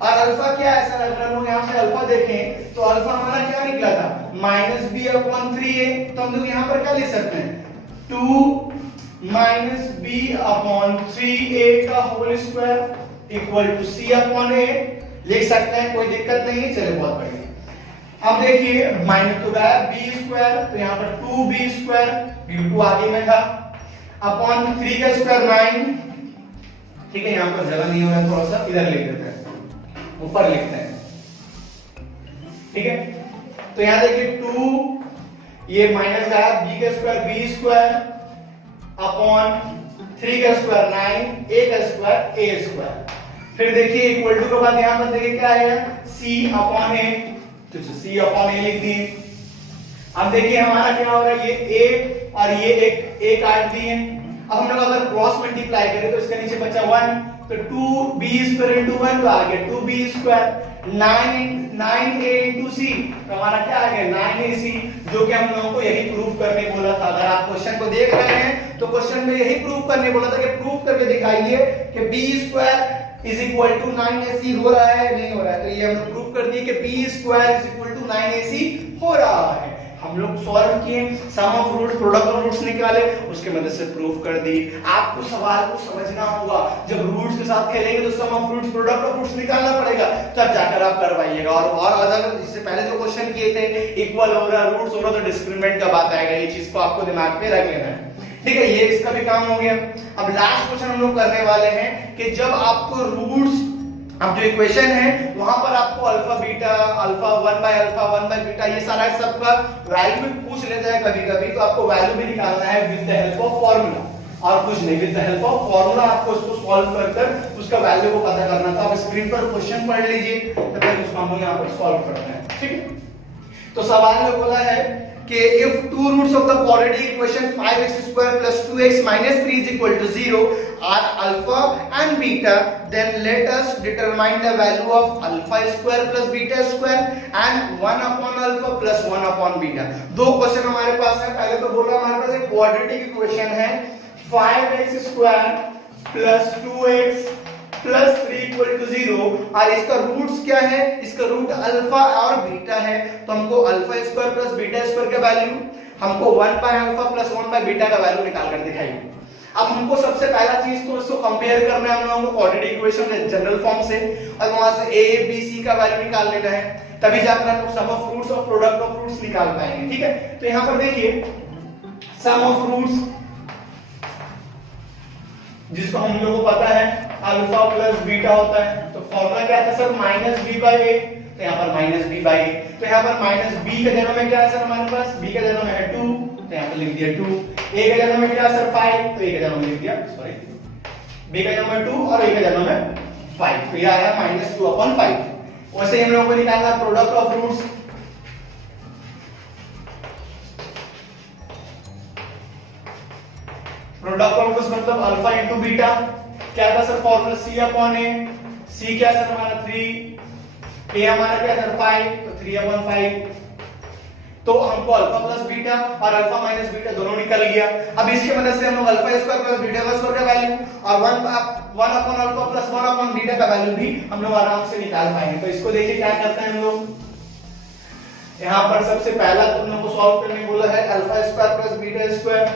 और अल्फा क्या है सर, अगर हम लोग यहां से अल्फा देखें तो अल्फा हमारा क्या निकला था, -b/3a। तो हम लोग यहां पर क्या लिख सकते हैं, 2 -b/3a का whole square equal to c/a लिख सकते हैं, कोई दिक्कत नहीं है। चलिए बहुत बढ़िया। अब देखिए माइनस तो गया b स्क्वायर, तो यहाँ पर 2b स्क्वायर, 2 आगे में था, अपॉन 3 का स्क्वायर 9। ठीक है, यहाँ पर जगह नहीं हो रहा है, थोड़ा सा इधर लिख देते हैं, ऊपर लिखते हैं। ठीक है, तो यहाँ देखिए 2 ये माइनस गया, b का स्क्वायर b स्क्वायर अपॉन 3 का स्क्वायर 9, a का स्क्वायर a स्क्वायर। फिर देखिए इक्वल टू के बाद यहां पर देखिए क्या आएगा, c/a, तो c/a लिख दिए। अब देखिए हमारा क्या हो रहा है, ये a और ये a काट दिए। अब हम लोग अगर क्रॉस मल्टीप्लाई करें तो इसके नीचे बचा 1, तो 2b स्क्वायर इनटू 1 तो आ गया 2b square, 9a into c, तो हमारा क्या आ गया 9ac, जो कि हम लोगों को यही प्रूफ करने बोला था। अगर आप क्वेश्चन को देख रहे हैं तो क्वेश्चन में यही प्रूफ करने बोला था कि प्रूफ करके दिखाइए कि b square is equal to 9ac हो रहा है नहीं हो रहा है। तो ये हम लोग प्रूफ कर दिए कि b square is equal to 9ac हो रहा है। हम लोग सॉल्व किए, sum of roots, product of roots निकाले, उसके मदद से प्रूव कर दी। आपको सवाल को समझना होगा, जब रूट्स के साथ खेलेंगे तो sum of roots, product of roots निकालना पड़ेगा, तब जाकर आप करवाइएगा। और अगर इससे पहले जो क्वेश्चन किए थे इक्वल हो रहा, रूट्स हो रहा, तो डिस्क्रिमिनेंट का बात आएगा, ये चीज को आपको दिमाग में रख लेना है, ठीक है। ये इसका भी काम हो गया। अब लास्ट क्वेश्चन हम लोग करने वाले हैं कि जब आपको रूट्स, अब जो इक्वेशन है वहां पर आपको alpha beta, alpha 1 by alpha 1 by beta, ये सारा सबका वैल्यू भी पूछ लेता है कभी कभी, तो आपको वैल्यू भी निकालना है with the help of formula, और कुछ नहीं, with the help of formula आपको इसको सॉल्व कर उसका वैल्यू को पता करना था। आप स्क्रीन पर क्वेश्चन पढ़ लीजिए, तब तक उसको हम यहां पर सॉल्व करते हैं, ठीक है। तो सवाल में बोला है कि if two roots of the quadratic equation 5x square plus 2x minus 3 is equal to 0 are alpha and beta, then let us determine the value of alpha square plus beta square and 1 upon alpha plus 1 upon beta। दो question हमारे पास है। पहले तो बोल रहा हमारे पास एक quadratic equation है 5x square plus 2x plus 3 equal to 0, और इसका रूट्स क्या है, इसका रूट अल्फा और बीटा है, तो हमको alpha square plus beta square का वैल्यू, हमको 1 by alpha plus 1 by beta का वैल्यू निकाल कर दिखाइए। अब हमको सबसे पहला चीज तो इसको कंपेयर करना है, हम लोगों को क्वाड्रेटिक इक्वेशन है जनरल फॉर्म से, और वहां से a b c का वैल्यू निकाल लेना है, तभी जाकर हम लोग सम ऑफ रूट्स और प्रोडक्ट ऑफ रूट्स निकाल पाएंगे, ठीक है। तो यहां पर देखिए सम ऑफ रूट्स, जिसको हम लोगों को पता है अल्फा प्लस बीटा होता है, तो फॉर्मूला क्या था सर, माइनस बी बाई ए, तो यहाँ पर माइनस बी बाई ए, तो यहाँ पर माइनस बी का जगह में क्या है सर हमारे पास, बी का जगह में है 2, तो यहाँ पर लिख दिया 2, ए का जगह में क्या है सर 5, तो ए का जगह में लिख दिया, सॉरी, बी का जगह में 2 और ए का जगह में 5, तो ये आया माइनस 2 अपॉन 5। वैसे ही हम लोगों को निकालना product of roots, product of roots मतलब अल्फा इनटू बीटा, क्या था sir formula c upon a, c क्या सर हमारा 3, a हमारा क्या सर 5, तो 3 अपॉन 5, तो हमको अल्फा प्लस बीटा और अल्फा माइनस बीटा दोनों निकल गया। अब इसके मदद से हम लोग alpha square plus beta square का वैल्यू और 1 upon alpha plus 1 upon beta का वैल्यू भी हम लोग आराम से निकाल पाएंगे। तो इसको देखिए क्या करते हैं हम लोग, यहाँ पर सबसे पहला तो हम लोग को सॉल्व करने बोला है alpha square plus beta square,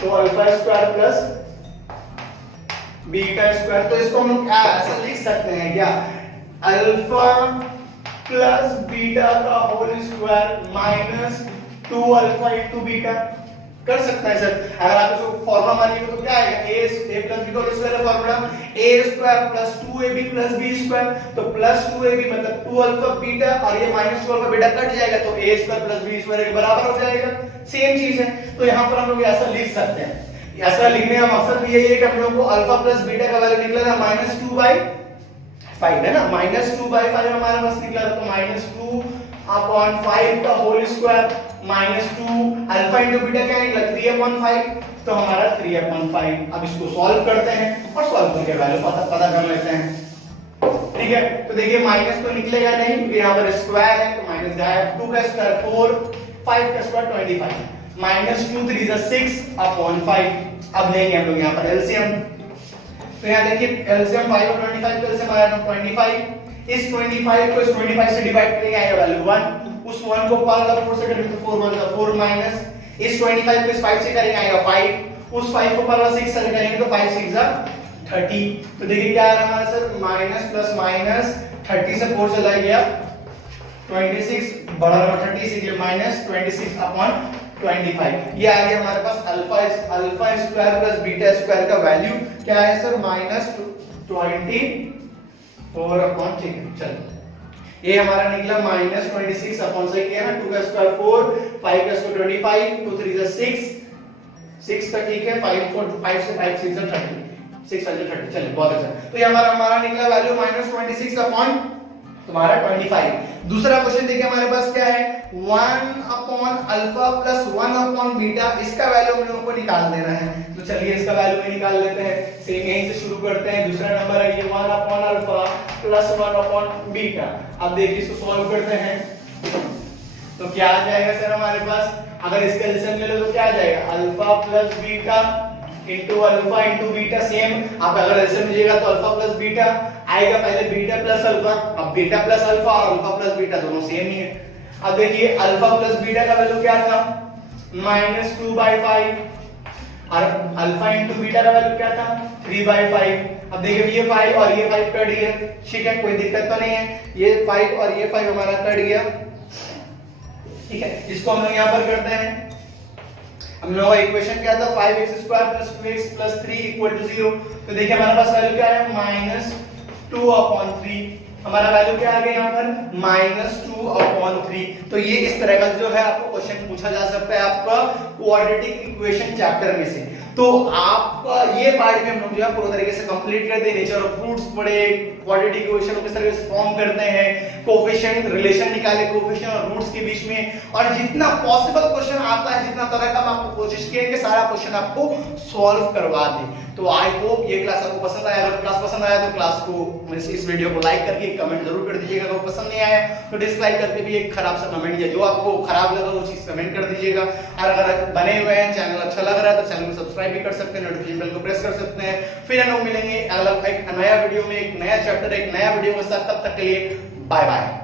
तो alpha square plus beta square, तो इसको हम लोग ऐसा लिख सकते हैं क्या, अल्फा प्लस बीटा का whole square minus 2 alpha into beta, कर सकते हैं सर। अगर आप इसको फॉर्मूला मानिए तो क्या आएगा, a प्लस b का होल स्क्वायर है formula, a square plus 2ab plus b square, तो प्लस 2ab मतलब 2 अल्फा बीटा और ये माइनस 2 अल्फा बीटा कट जाएगा, तो a square plus b square के बराबर हो जाएगा, सेम चीज है। तो यहाँ पर हम लोग ऐसा लिख सकते हैं, ऐसा लिखने का मकसद यही है कि हम लोग को अल्फा प्लस बीटा का वैल्यू निकला था -2/5 है ना, -2/5 हमारे पास निकला था, तो -2 अपॉन 5 का whole square -2 alpha into beta क्या निकला 3/5, तो हमारा 3/5। अब इसको सॉल्व करते हैं और सॉल्व करके वैल्यू पता कर लेते हैं, ठीक है। तो देखिए माइनस तो निकलेगा नहीं क्योंकि यहाँ पर स्क्वायर है, तो माइनस गायब, 2 का स्क्वायर 4, 5 का स्क्वायर 25, -2 3 is 6 अपॉन 5। अब लेंगे हम लोग यहाँ पर एलसीएम, तो यहाँ देखिए एलसीएम 5 और 25 का एलसीएम आया 25, इस 25 को इस 25 से डिवाइड करेंगे आएगा वैल्यू 1, उस 1 को 5 का 4 से करेंगे तो 4 1 का 4 माइनस इस 25 को इस 5 से करेंगे आएगा 5, उस 5 को 5 6 से करेंगे तो 5 6 जा 30। तो देखिए क्या आ रहा है हमारा सर, माइनस प्लस माइनस 30 से 4 चला गया 26, बड़ा नंबर 30 इसलिए -26 अपॉन 25। ये आ गया हमारे पास alpha square plus beta square का वैल्यू क्या है सर, -24 अपॉन, ठीक है चलो ये हमारा निकला -26 अपॉन, सही किया ना, 2 का स्क्वायर 4, 5 का स्क्वायर 25, 2 3 is 6 तक, ठीक है, 5 से 5 6 30, 6 30, चलिए बहुत अच्छा। तो ये हमारा निकला वैल्यू -26 अपॉन तुम्हारा 25। दूसरा क्वेश्चन देखिए हमारे पास क्या है, 1 upon alpha plus 1 upon beta, इसका वैल्यू हम लोगों को निकाल देना है। तो चलिए इसका वैल्यू भी निकाल लेते हैं, सेम यहीं से शुरू करते हैं। दूसरा नंबर है ये 1 upon alpha plus 1 upon beta. अब देखिए इसको सॉल्व करते हैं तो क्या आ जाएगा सर हमारे पास, अगर इसका एलसीएम ले लो तो क्या आ जाएगा, alpha plus beta into alpha into beta, same आप अगर एलसीएम लीजिएगा तो अल्फा प्लस बीटा आएगा, पहले बीटा प्लस अल्फा, अब बीटा प्लस अल्फा और अल्फा प्लस बीटा दोनों सेम ही है। अब देखिए अल्फा प्लस बीटा का वैल्यू क्या था, -2/5, और अल्फा इंटू बीटा का वैल्यू क्या था, 3/5। अब देखिए ये 5 और ये 5 कट गया, ठीक है, कोई दिक्कत तो नहीं है, ये 5 और ये 5 हमारा कट गया, ठीक है। इसको हम लोग यहाँ पर करते हैं, हम लोग का इक्वेशन क्या था, 5x² + 2x + 3 = 0। तो देखिए हमारे पास वैल्यू क्या है, -2/3। हमारा वैल्यू क्या आ गया यहाँ पर, -2/3। तो ये इस तरह का जो है आपको क्वेश्चन पूछा जा सकता है आपका क्वाड्रेटिक इक्वेशन चैप्टर में से। तो आपका ये पार्ट में हम लोग जो है पूरी तरीके से कंप्लीट कर दे, नेचर ऑफ फ्रूट्स पढ़े, क्वाड्रेटिक इक्वेशन को किस तरह से फॉर्म करते हैं, कोएफिशिएंट रिलेशन निकाले कोएफिशिएंट और रूट्स के बीच में, और जितना पॉसिबल क्वेश्चन आता है, जितना तरह का हम आपको कोशिश किए कि सारा क्वेश्चन आपको सॉल्व करवा दें। तो आई होप ये क्लास आपको पसंद आया। अगर क्लास पसंद आया तो क्लास को, इस वीडियो को लाइक करके कमेंट जरूर कर दीजिएगा। अगर पसंद नहीं आया तो डिसलाइक करके भी एक खराब सा कमेंट, या जो आपको खराब लगा वो चीज कमेंट कर दीजिएगा। और अगर बने हुए हैं, चैनल अच्छा लग रहा है तो चैनल को सब्सक्राइब भी कर सकते हैं, नोटिफिकेशन बेल को प्रेस कर सकते हैं। फिर हम लोग मिलेंगे अगला एक नया वीडियो में, एक नया चैप्टर, एक नया वीडियो के साथ। तब तक के लिए बाय बाय।